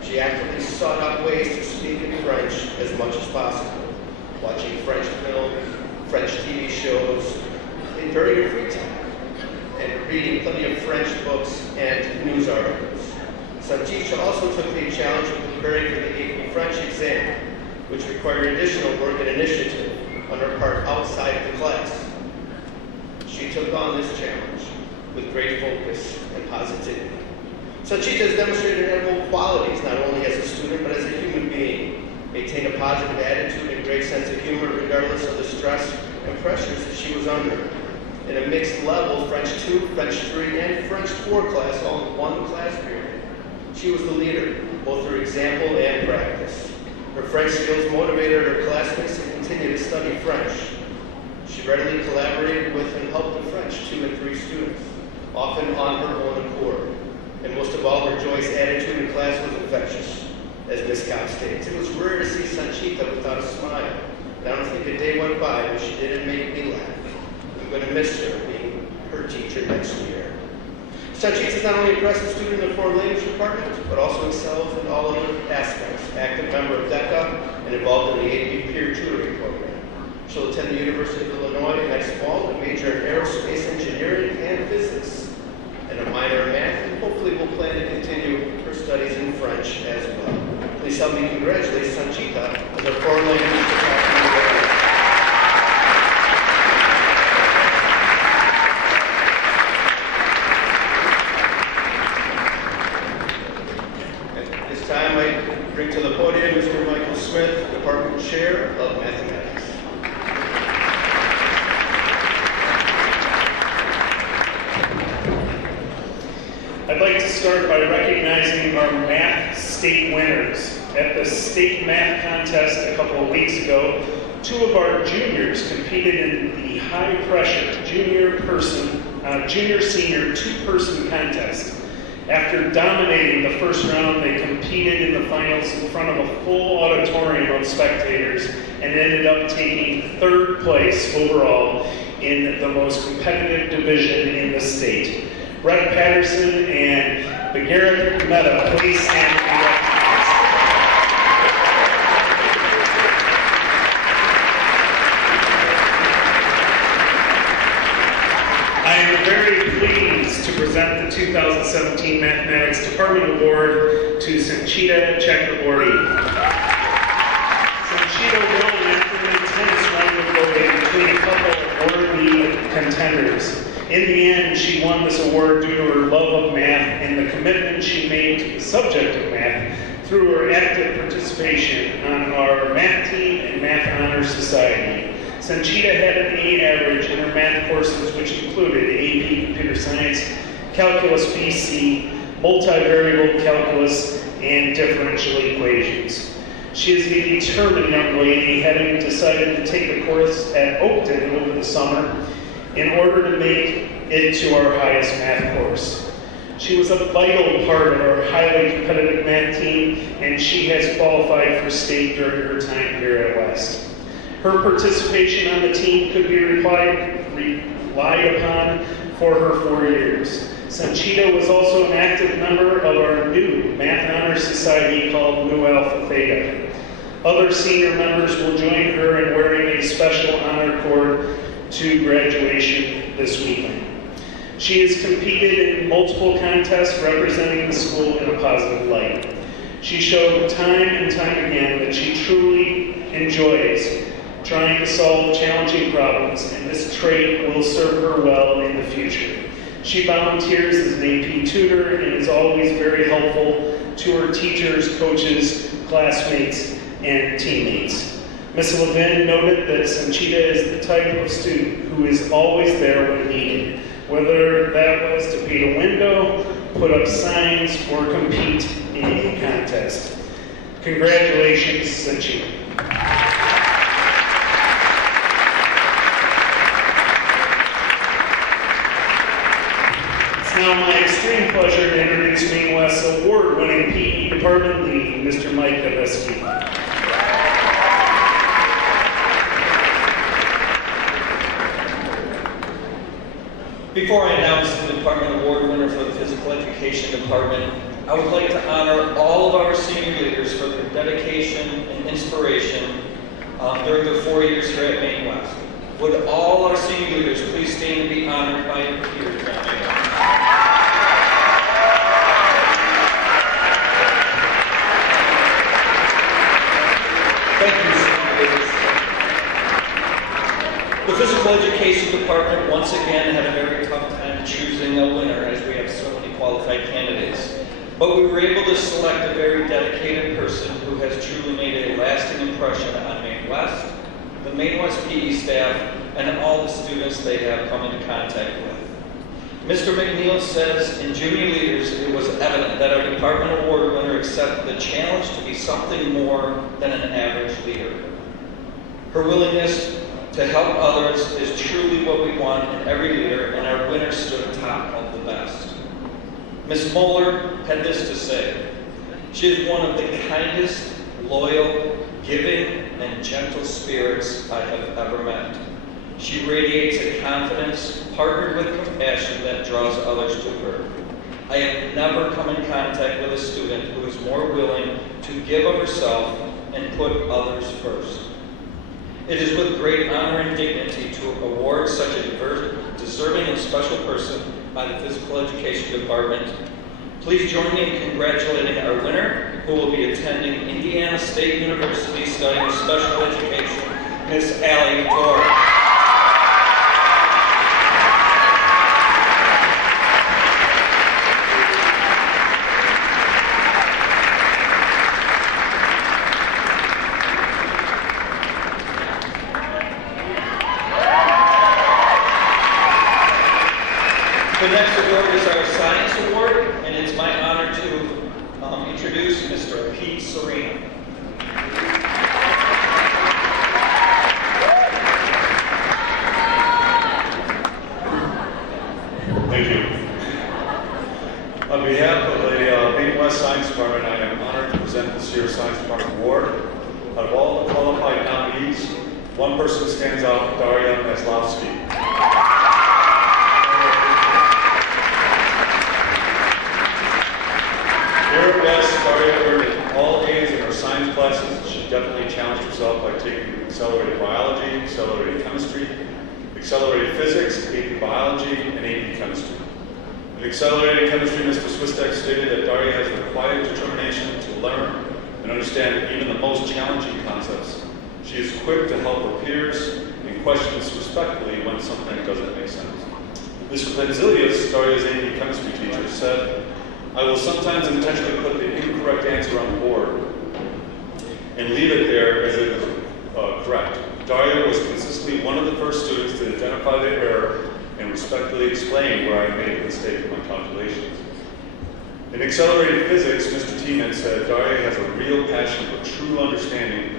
She actively sought out ways to speak in French as much as possible, watching French film, French TV shows, during her free time, and reading plenty of French books and news articles. Sanchita also took the challenge of preparing for the AP French exam, which required additional work and initiative on her part outside of the class. She took on this challenge with great focus and positivity. Sanchita has demonstrated admirable qualities not only as a student but as a human being. Maintained a positive attitude and great sense of humor regardless of the stress and pressures that she was under. In a mixed level, French 2, French 3, and French 4 class, all in one class period. She was the leader, both through example and practice. Her French skills motivated her classmates to continue to study French. She readily collaborated with and helped the French 2 and 3 students, often on her own accord. And most of all, her joyous attitude in class was infectious. As Ms. Cobb states, it was rare to see Sanchita without a smile. And I don't think a day went by when she didn't make me laugh. I'm going to miss her being her teacher next year. Sanchita is not only a impressive student in the foreign language department, but also excels in all other aspects. Active member of DECA and involved in the AP peer tutoring program. She'll attend the University of Illinois next fall and major in aerospace engineering and physics, and a minor in math, and hopefully will plan to continue her studies in French as well. Please help me congratulate Sanchita as our foreign language department. At this time, I bring to the podium Mr. Michael Smith, Department Chair of Mathematics. I'd like to start by recognizing our math state winners. At the state math contest a couple of weeks ago, Two of our juniors competed in the high-pressure junior-senior two-person contest. After dominating the first round, they competed in the finals in front of a full auditorium of spectators and ended up taking third place overall in the most competitive division in the state. Brett Patterson and Bagheera Mehta, please stand and be recognized. I am very pleased to present the 2017 Mathematics Department Award to Sanchita Chakraborty. Sanchita won after an intense round of voting between a couple of worthy contenders. In the end, she won this award due to her love of math and the commitment she made to the subject of math through her active participation on our math team and Math Honor Society. Sanchita had an A average in her math courses, which included AP Computer Science, Calculus BC, Multivariable Calculus, and Differential Equations. She is a determined young lady, having decided to take a course at Oakton over the summer in order to make it to our highest math course. She was a vital part of our highly competitive math team, and she has qualified for state during her time here at West. Her participation on the team could be relied upon for her 4 years. Sanchita was also an active member of our new Math Honor Society called Nu Alpha Theta. Other senior members will join her in wearing a special honor cord to graduation this weekend. She has competed in multiple contests representing the school in a positive light. She showed time and time again that she truly enjoys trying to solve challenging problems, and this trait will serve her well in the future. She volunteers as an AP tutor and is always very helpful to her teachers, coaches, classmates, and teammates. Ms. Levin noted that Sanchita is the type of student who is always there when needed, whether that was to paint a window, put up signs, or compete in a contest. Congratulations, Sanchita. It's now my extreme pleasure to introduce Maine West's award-winning PE department lead, Mr. Mike Davisky. Before I announce the department award winner for the physical education department, I would like to honor all of our senior leaders for their dedication and inspiration during their 4 years here at Maine West. Would all our senior leaders please stand and be honored by your peers? Thank you, senior leaders. The physical education department once again had a very tough time choosing a winner, as we have so many qualified candidates. But we were able to select a very dedicated person who has truly made a lasting impression on Maine West, the Maine West PE staff, and all the students they have come into contact with. Mr. McNeil says in Junior Leaders, it was evident that our department award winner accepted the challenge to be something more than an average leader. Her willingness to help others is truly what we want in every leader, and our winner stood top of the best. Ms. Moeller had this to say: she is one of the kindest, loyal, giving, and gentle spirits I have ever met. She radiates a confidence partnered with compassion that draws others to her. I have never come in contact with a student who is more willing to give of herself and put others first. It is with great honor and dignity to award such a deserving and special person by the Physical Education Department. Please join me in congratulating our winner, who will be attending Indiana State University studying special education, Miss Allie Dorr. The next award is our Science Award, and it's my honor to introduce Mr. Pete Serena. One person stands out, Daria Maslovsky. Here at West, Daria earned all A's in her science classes. She definitely challenged herself by taking accelerated biology, accelerated chemistry, accelerated physics, AP biology, and AP chemistry. In accelerated chemistry, Mr. Swistek stated that Daria has the quiet determination to learn and understand even the most challenging concepts. She is quick to help her peers and questions respectfully when something doesn't make sense. Mr. Benzilius, Daria's AP chemistry teacher, said, "I will sometimes intentionally put the incorrect answer on the board and leave it there as it is correct. Daria was consistently one of the first students to identify the error and respectfully explain where I made a mistake in my calculations." In accelerated physics, Mr. Tiemann said, "Daria has a real passion for true understanding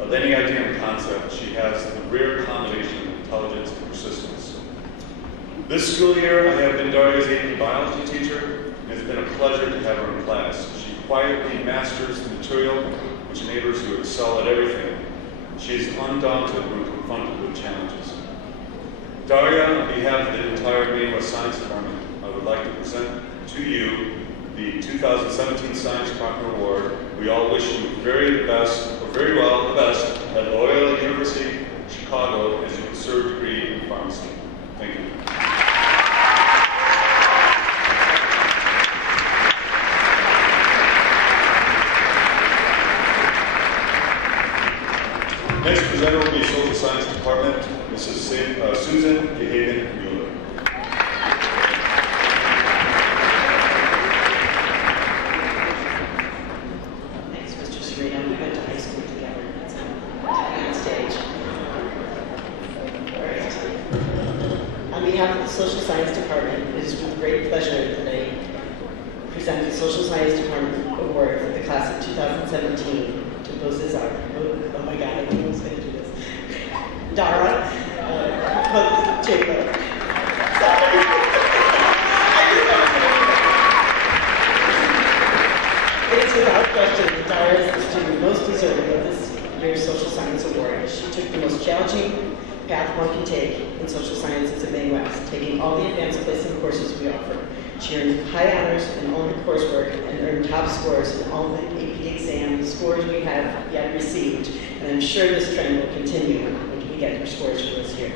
of any idea and concept. She has the rare combination of intelligence and persistence." This school year, I have been Daria's AP biology teacher, and it's been a pleasure to have her in class. She quietly masters the material, which enables her to excel at everything. She is undaunted when confronted with challenges. Daria, on behalf of the entire Maine West Science Department, I would like to present to you the 2017 Science Department Award. We all wish you very well the best at Loyola University, Chicago, as you pursue a degree in pharmacy. Thank you. Next presenter will be Social Science Department, Mrs. Susan Gehagen-Mueller. Thanks, Mr. Serino. We went to high school together. That's on stage. All right. On behalf of the Social Science Department, it is with great pleasure that I present the Social Science Department Award for the class of 2017 to Bozizar. Oh my God, I didn't know I was going to do this. Dara Jacob. It is without question that Dara is the student most deserving of this year's Social Science Award. She took the most challenging path one can take in social sciences at Maine West, taking all the advanced placement courses we offer. She earned high honors in all her coursework and earned top scores in all the AP exams, scores we have yet received, and I'm sure this trend will continue when we get her scores for this year.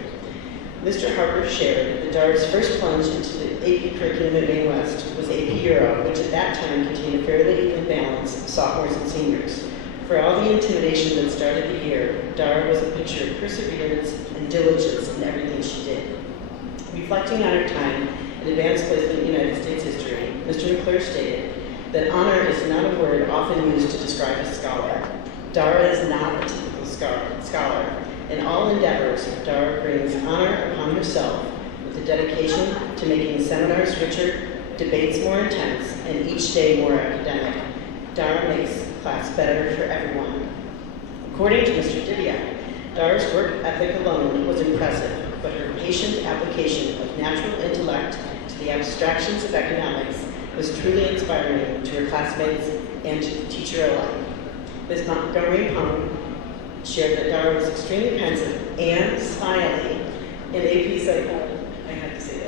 Mr. Harper shared that Dara's first plunge into the AP curriculum at Maine West was AP Euro, which at that time contained a fairly even balance of sophomores and seniors. For all the intimidation that started the year, Dara was a picture of perseverance and diligence in everything she did. Reflecting on her time in advanced placement in United States history, Mr. McClure stated that honor is not a word often used to describe a scholar. Dara is not a typical scholar. In all endeavors, Dara brings honor upon herself with a dedication to making seminars richer, debates more intense, and each day more academic. Dara makes class better for everyone. According to Mr. Diviak, Dara's work ethic alone was impressive, but her patient application of natural intellect to the abstractions of economics was truly inspiring to her classmates and to the teacher alike. Ms. Montgomery Pong shared that Dara was extremely pensive and smiley in AP psychology. I had to say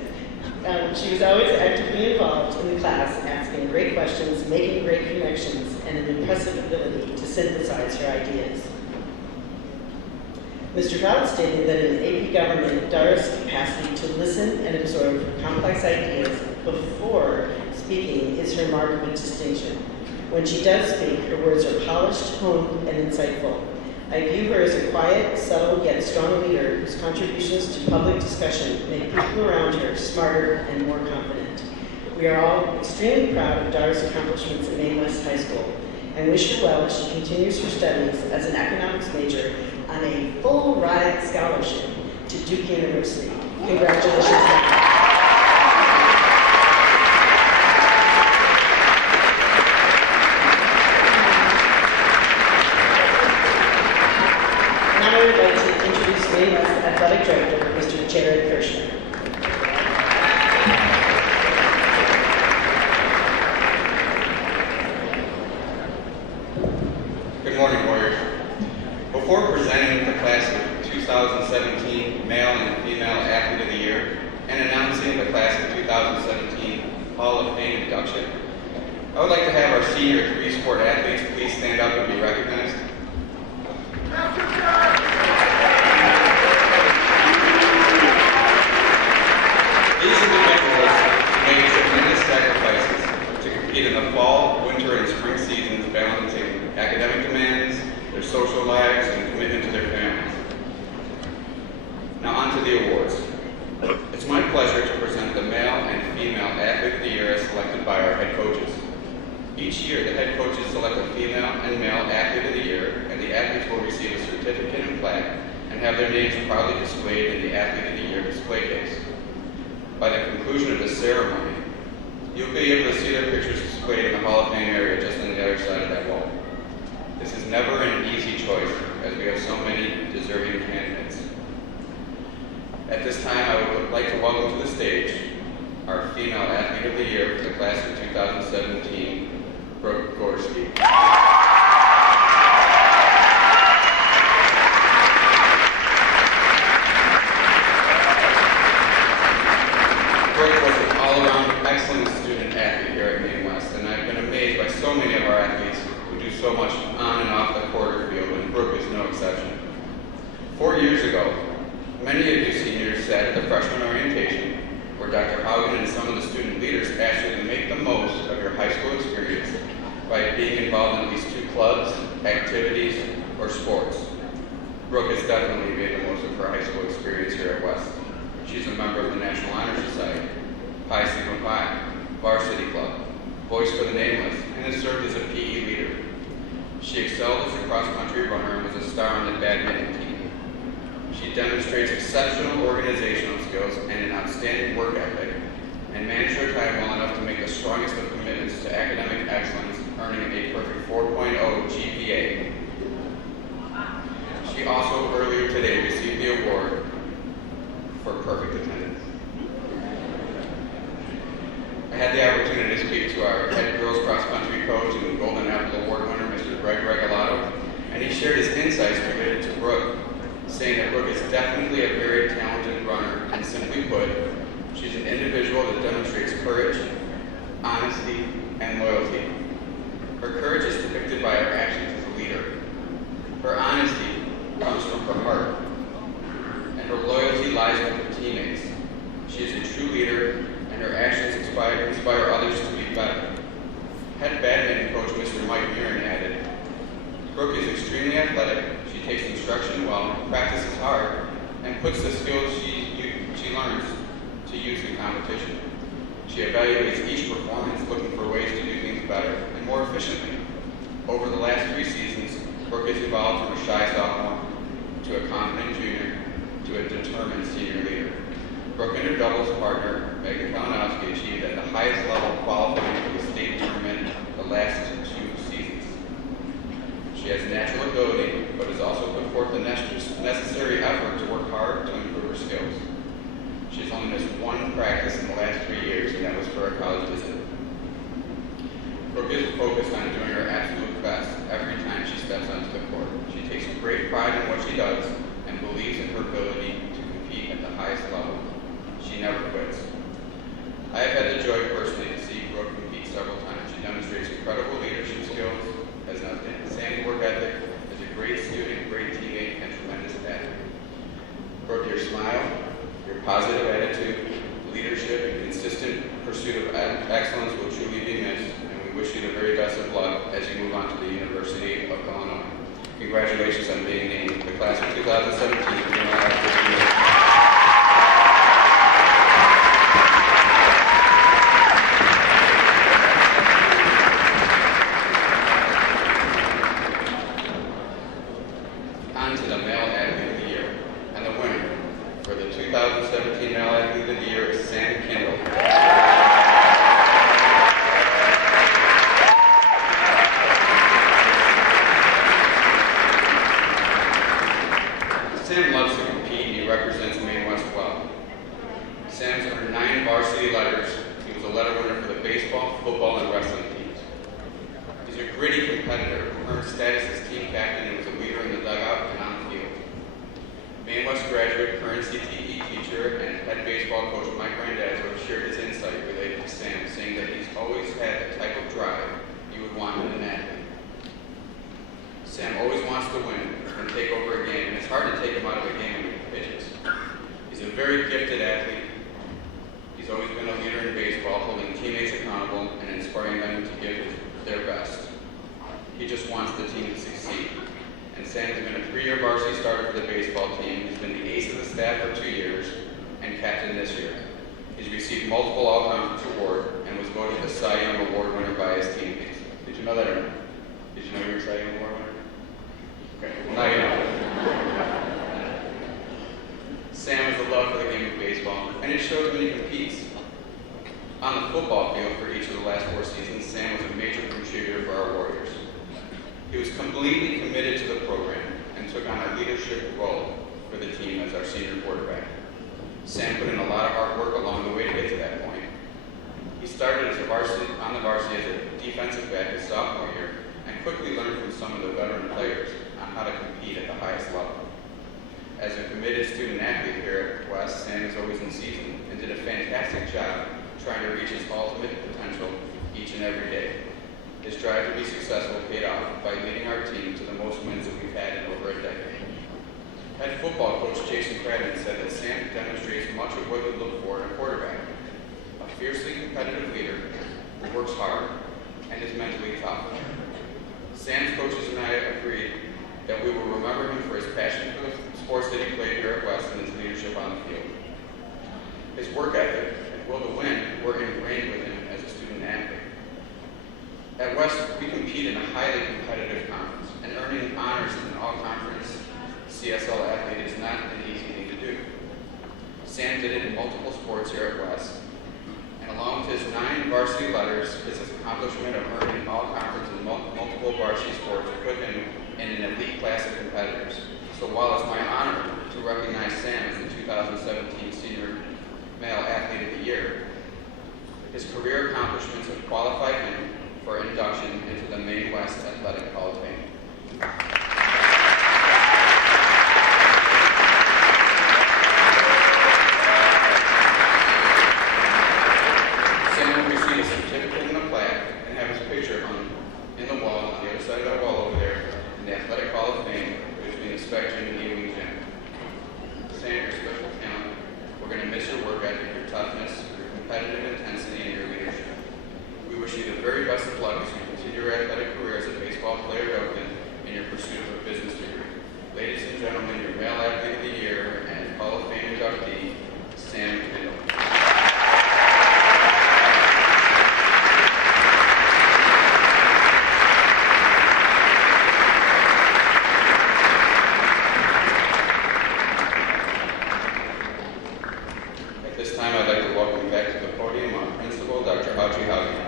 that. She was always actively involved in the class, asking great questions, making great connections, and an impressive ability to synthesize her ideas. Mr. Fouts stated that in AP government, Dara's capacity to listen and absorb complex ideas before speaking is her mark of distinction. When she does speak, her words are polished, honed, and insightful. I view her as a quiet, subtle, yet strong leader whose contributions to public discussion make people around her smarter and more confident. We are all extremely proud of Dara's accomplishments at Maine West High School and wish her well as she continues her studies as an economics major on a full-ride scholarship to Duke University. Congratulations. I would like to introduce Maine West Athletic Director, Mr. Jared Kirschner. Good morning, Warriors. Before presenting the class of Hall of Fame induction. I would like to have our senior three-sport athletes please stand up and be recognized. These individuals made tremendous sacrifices to compete in the fall, winter, and spring seasons, balancing academic demands, their social lives, and commitment to their families. Now on to the awards. It's my pleasure to present the male and female athlete of the year as selected by our head coaches. Each year, the head coaches select a female and male athlete of the year, and the athletes will receive a certificate and plaque and have their names proudly displayed in the Athlete of the Year display case. By the conclusion of this ceremony, you'll be able to see their pictures displayed in the Hall of Fame area just on the other side of that wall. This is never an easy choice, as we have so many deserving candidates. At this time, I would like to welcome to the stage our female athlete of the year for the class of 2017, Brooke Gorski. Brooke was an all-around excellent student athlete here at Maine West, and I've been amazed by so many of our athletes who do so much on and off the quarter field, and Brooke is no exception. 4 years ago, many of you seniors sat at the freshman orientation where Dr. Haugen and some of the student leaders asked you to make the most of your high school experience by being involved in at least 2 clubs, activities, or sports. Brooke has definitely made the most of her high school experience here at West. She's a member of the National Honor Society, Pi Sigma Phi, Varsity Club, Voice for the Nameless, and has served as a PE leader. She excelled as a cross-country runner and was a star on the badminton team. She demonstrates exceptional organizational skills and an outstanding work ethic, and managed her time well enough to make the strongest of commitments to academic excellence, earning a perfect 4.0 GPA. She also earlier today received the award for perfect attendance. I had the opportunity to speak to our head girls cross-country coach and Golden Apple Award winner, Mr. Greg Regalado, and he shared his insights related to Brooke, saying that Brooke is definitely a very talented runner, and simply put, she's an individual that demonstrates courage, honesty, and loyalty. Her courage is depicted by her actions as a leader. Her honesty comes from her heart, and her loyalty lies with her teammates. She is a true leader, and her actions inspire others to be better. Head badminton coach Mr. Mike Mirren added, Brooke is extremely athletic, she takes instruction well, practices hard, and puts the skills she learns to use in competition. She evaluates each performance, looking for ways to do things better and more efficiently. Over the last 3 seasons, Brooke has evolved from a shy sophomore to a confident junior to a determined senior leader. Brooke and her doubles partner, Megan Kalinowski, achieved at the highest level qualifying for the state tournament the last 2 seasons. She has natural ability, but has also put forth the necessary effort to work hard to improve her skills. She's only missed 1 practice in the last 3 years, and that was for a college visit. Brooke is focused on doing her absolute best every time she steps onto the court. She takes great pride in what she does and believes in her ability to compete at the highest level. She never quits. I have had the joy personally to see Brooke compete several times. She demonstrates incredible leadership skills, has an outstanding work ethic, is a great student, great teammate, and tremendous athlete. Brooke, your smile, your positive attitude, leadership, and consistent pursuit of excellence will truly be missed, and we wish you the very best of luck as you move on to the University of Illinois. Congratulations on being named the class of 2017 Female Athlete of the Year. On to the Male Athlete of the Year, and the winner for the 2017 Male Athlete of the Year is Sam Kendall. Sam loves to compete, and he represents Maine West well. Sam's earned 9 varsity letters. He was a letter winner for the baseball, football, and wrestling teams. He's a gritty competitor who earned status as team captain and was a leader in the dugout and on the field. Maine West graduate, current CTE teacher, and head baseball coach Mike Randazzo shared his insight related to Sam, saying that he's always had the type of drive you would want in an athlete. Sam always wants to win and take over a game, and it's hard to take him out of a game when he pitches. He's a very gifted athlete. He's always been a leader in baseball, holding teammates accountable and inspiring them to give their best. He just wants the team to succeed. And Sam has been a 3-year varsity starter for the baseball team. He's been the ace of the staff for 2 years and captain this year. He's received multiple all-conference awards and was voted the Cy Young Award winner by his teammates. Did you know that or not? Did you know you were a Cy Young Award winner? Okay, well now you know. Sam has a love for the game of baseball, and it shows when he competes. On the football field for each of the last 4 seasons, Sam was a major contributor for our Warriors. He was completely committed to the program and took on a leadership role for the team as our senior quarterback. Sam put in a lot of hard work along the way to get to that point. He started on the varsity as a defensive back his sophomore year and quickly learned from some of the veteran players on how to compete at the highest level. As a committed student athlete here at West, Sam is always in season and did a fantastic job trying to reach his ultimate potential each and every day. His drive to be successful paid off by leading our team to the most wins that we've had in over a decade. Head football coach Jason Cradden said that Sam demonstrates much of what we look for in a quarterback. A fiercely competitive leader who works hard and is mentally tough. Sam's coaches and I agreed that we will remember him for his passion for the sports that he played here at West and his leadership on the field. His work ethic and will to win were ingrained with him as a student athlete. At West, we compete in a highly competitive conference, and earning honors as an all-conference CSL athlete is not an easy thing to do. Sam did it in multiple sports here at West, and along with his 9 varsity letters, his accomplishment of earning all-conference in multiple varsity sports put him in an elite class of competitors. So while it's my honor to recognize Sam as the 2017 Senior Male Athlete of the Year, his career accomplishments have qualified him for induction into the Maine West Athletic Hall of Fame. Sam will receive a certificate and a plaque and have his picture hung in the wall on the other side of that wall over there in the Athletic Hall of Fame between the Spec Gym and the Ewing Gym. Sam, your special talent, we're going to miss your work ethic, your toughness, your competitive intensity, and your leadership. We wish you the very best of luck as you continue your athletic career as a baseball player at Oakland in your pursuit of a business degree. Ladies and gentlemen, your Male Athlete of the Year and Hall of Fame inductee, Sam Kendall. At this time, I'd like to welcome back to the podium our principal, Dr. Haji Haugen.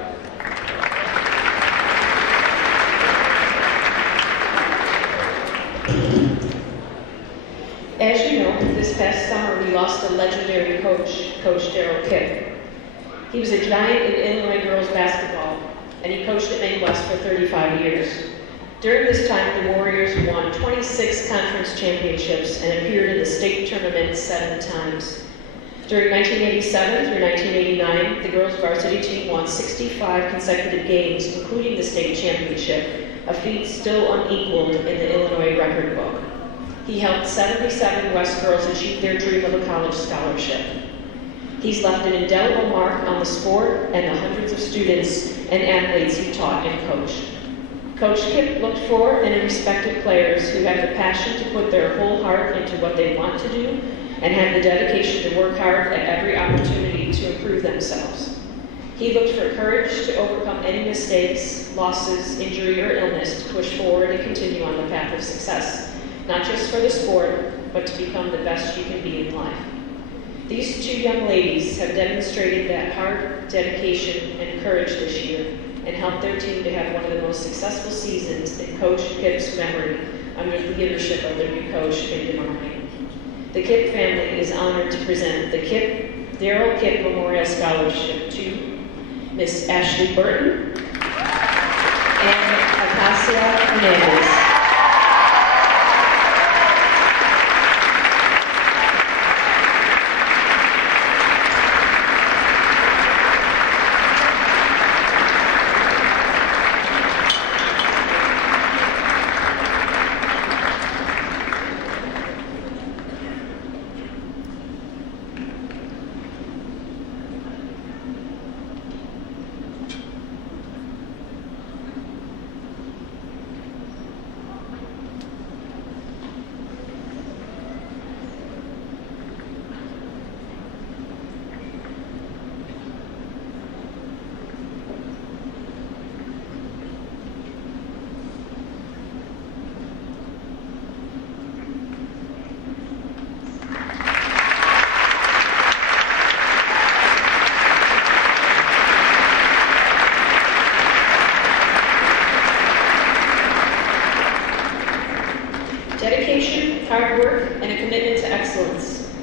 As you know, this past summer we lost a legendary coach, Coach Darrell Kipp. He was a giant in Illinois girls basketball, and he coached at Maine West for 35 years. During this time, the Warriors won 26 conference championships and appeared in the state tournament 7 times. During 1987 through 1989, the girls varsity team won 65 consecutive games, including the state championship, a feat still unequaled in the Illinois record book. He helped 77 West girls achieve their dream of a college scholarship. He's left an indelible mark on the sport and the hundreds of students and athletes he taught and coached. Coach Kipp looked for and respected players who have the passion to put their whole heart into what they want to do and have the dedication to work hard at every opportunity to improve themselves. He looked for courage to overcome any mistakes, losses, injury, or illness to push forward and continue on the path of success, not just for the sport, but to become the best you can be in life. These 2 young ladies have demonstrated that heart, dedication, and courage this year and helped their team to have one of the most successful seasons in Coach Kipp's memory under the leadership of their new coach, Mindy Marmay. The Kipp family is honored to present the Darrell Kipp Memorial Scholarship to Miss Ashley Burton and Acacia Hernandez.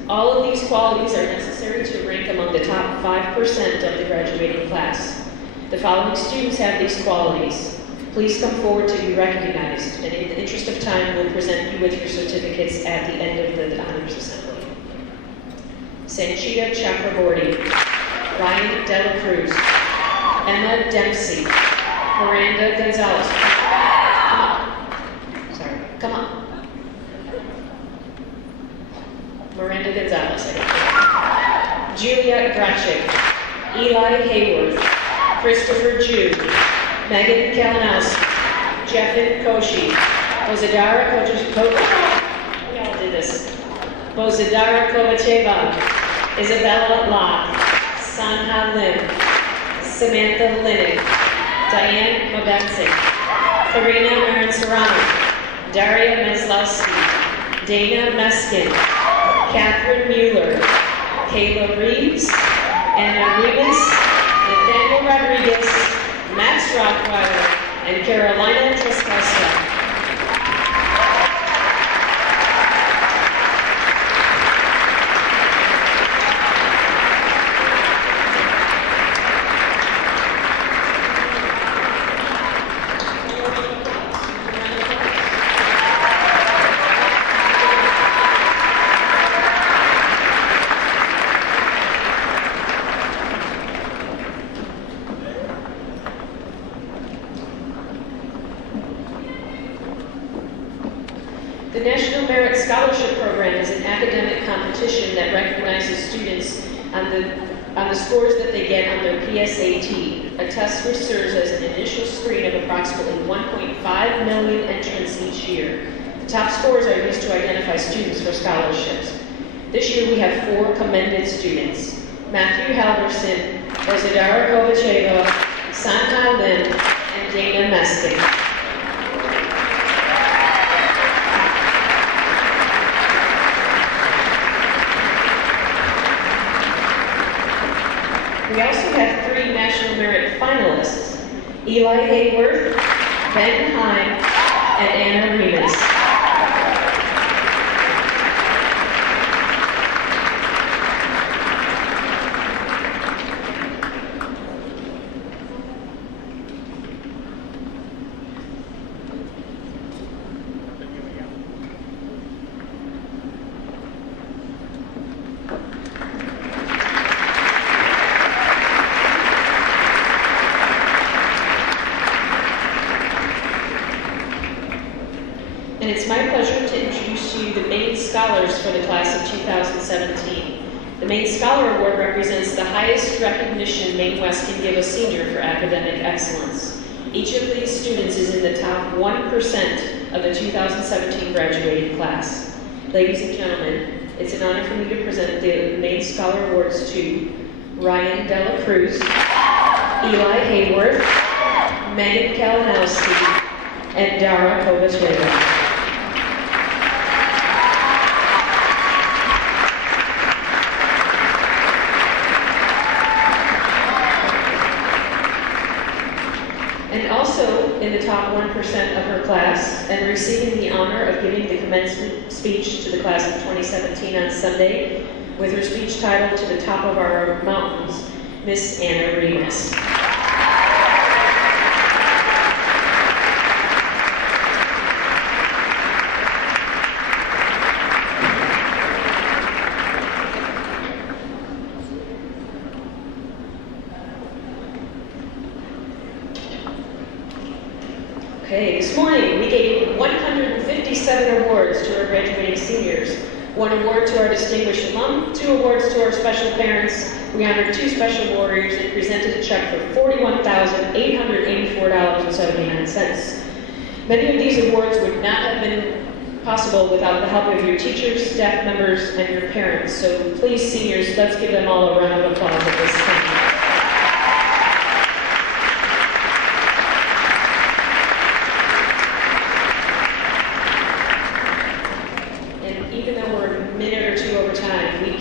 All of these qualities are necessary to rank among the top 5% of the graduating class. The following students have these qualities. Please come forward to be recognized, and in the interest of time, we'll present you with your certificates at the end of the Honors Assembly. Sanchita Chakraborty, Ryan Dela Cruz, Emma Dempsey, Miranda Gonzalez. Come on. Miranda Gonzalez. Julia Grachik, Eli Hayworth, Christopher Jew, Megan Kalinowski, Jeffin Koshi, Bozidara Kovacheva, Isabella Locke, Sanha Lim, Samantha Linnick, Diane Mabensik, Karina Marin Serrano, Daria Meslowski, Dana Meskin, Catherine Mueller, Kayla Reeves, Anna Remus, Nathaniel Rodriguez, Max Rockweiler, and Carolina Trescosta. The National Merit Scholarship Program is an academic competition that recognizes students on the scores that they get on their PSAT, a test which serves as an initial screen of approximately 1.5 million entrants each year. The top scores are used to identify students for scholarships. This year we have 4 commended students: Matthew Halverson, Bozidara Kovacheva, Santa Lim, and Dana Meskin. We also have 3 National Merit finalists: Eli Hayworth, Ben Heim, and Anna Remus. And it's my pleasure to introduce to you the Maine Scholars for the class of 2017. The Maine Scholar Award represents the highest recognition Maine West can give a senior for academic excellence. Each of these students is in the top 1% of the 2017 graduating class. Ladies and gentlemen, it's an honor for me to present the Maine Scholar Awards to Ryan Dela Cruz, Eli Hayworth, Megan Kalinowski, and Dara Kovacheva. And also in the top 1% of her class, and receiving the honor of giving the commencement speech to the class of 2017 on Sunday, with her speech titled "To the Top of Our Mountains," Miss Anna Remus. Okay, this morning we gave 157 awards to our graduating seniors. 1 award to our distinguished alum, 2 awards to our special parents. We honored 2 special warriors and presented a check for $41,884.79. Many of these awards would not have been possible without the help of your teachers, staff members, and your parents. So please, seniors, let's give them all a round of applause at this time.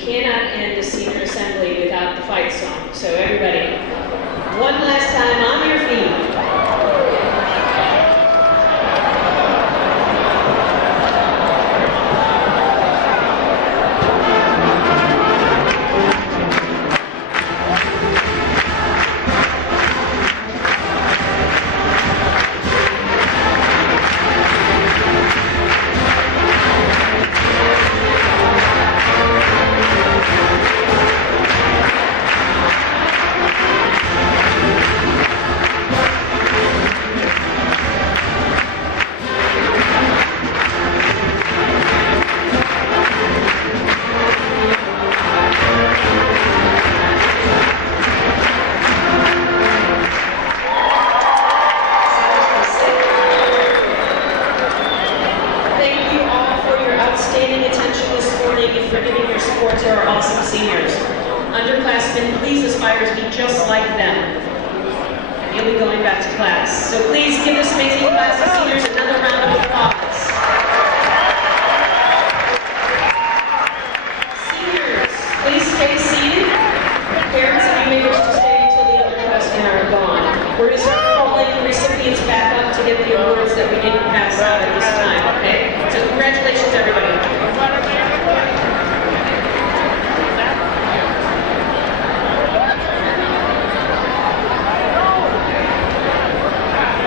Cannot end a senior assembly without the fight song. So everybody, one last time on your feet. you for giving your support to our awesome seniors. Underclassmen, please aspire to be just like them. You'll be going back to class. So please give this amazing class of seniors another round of applause.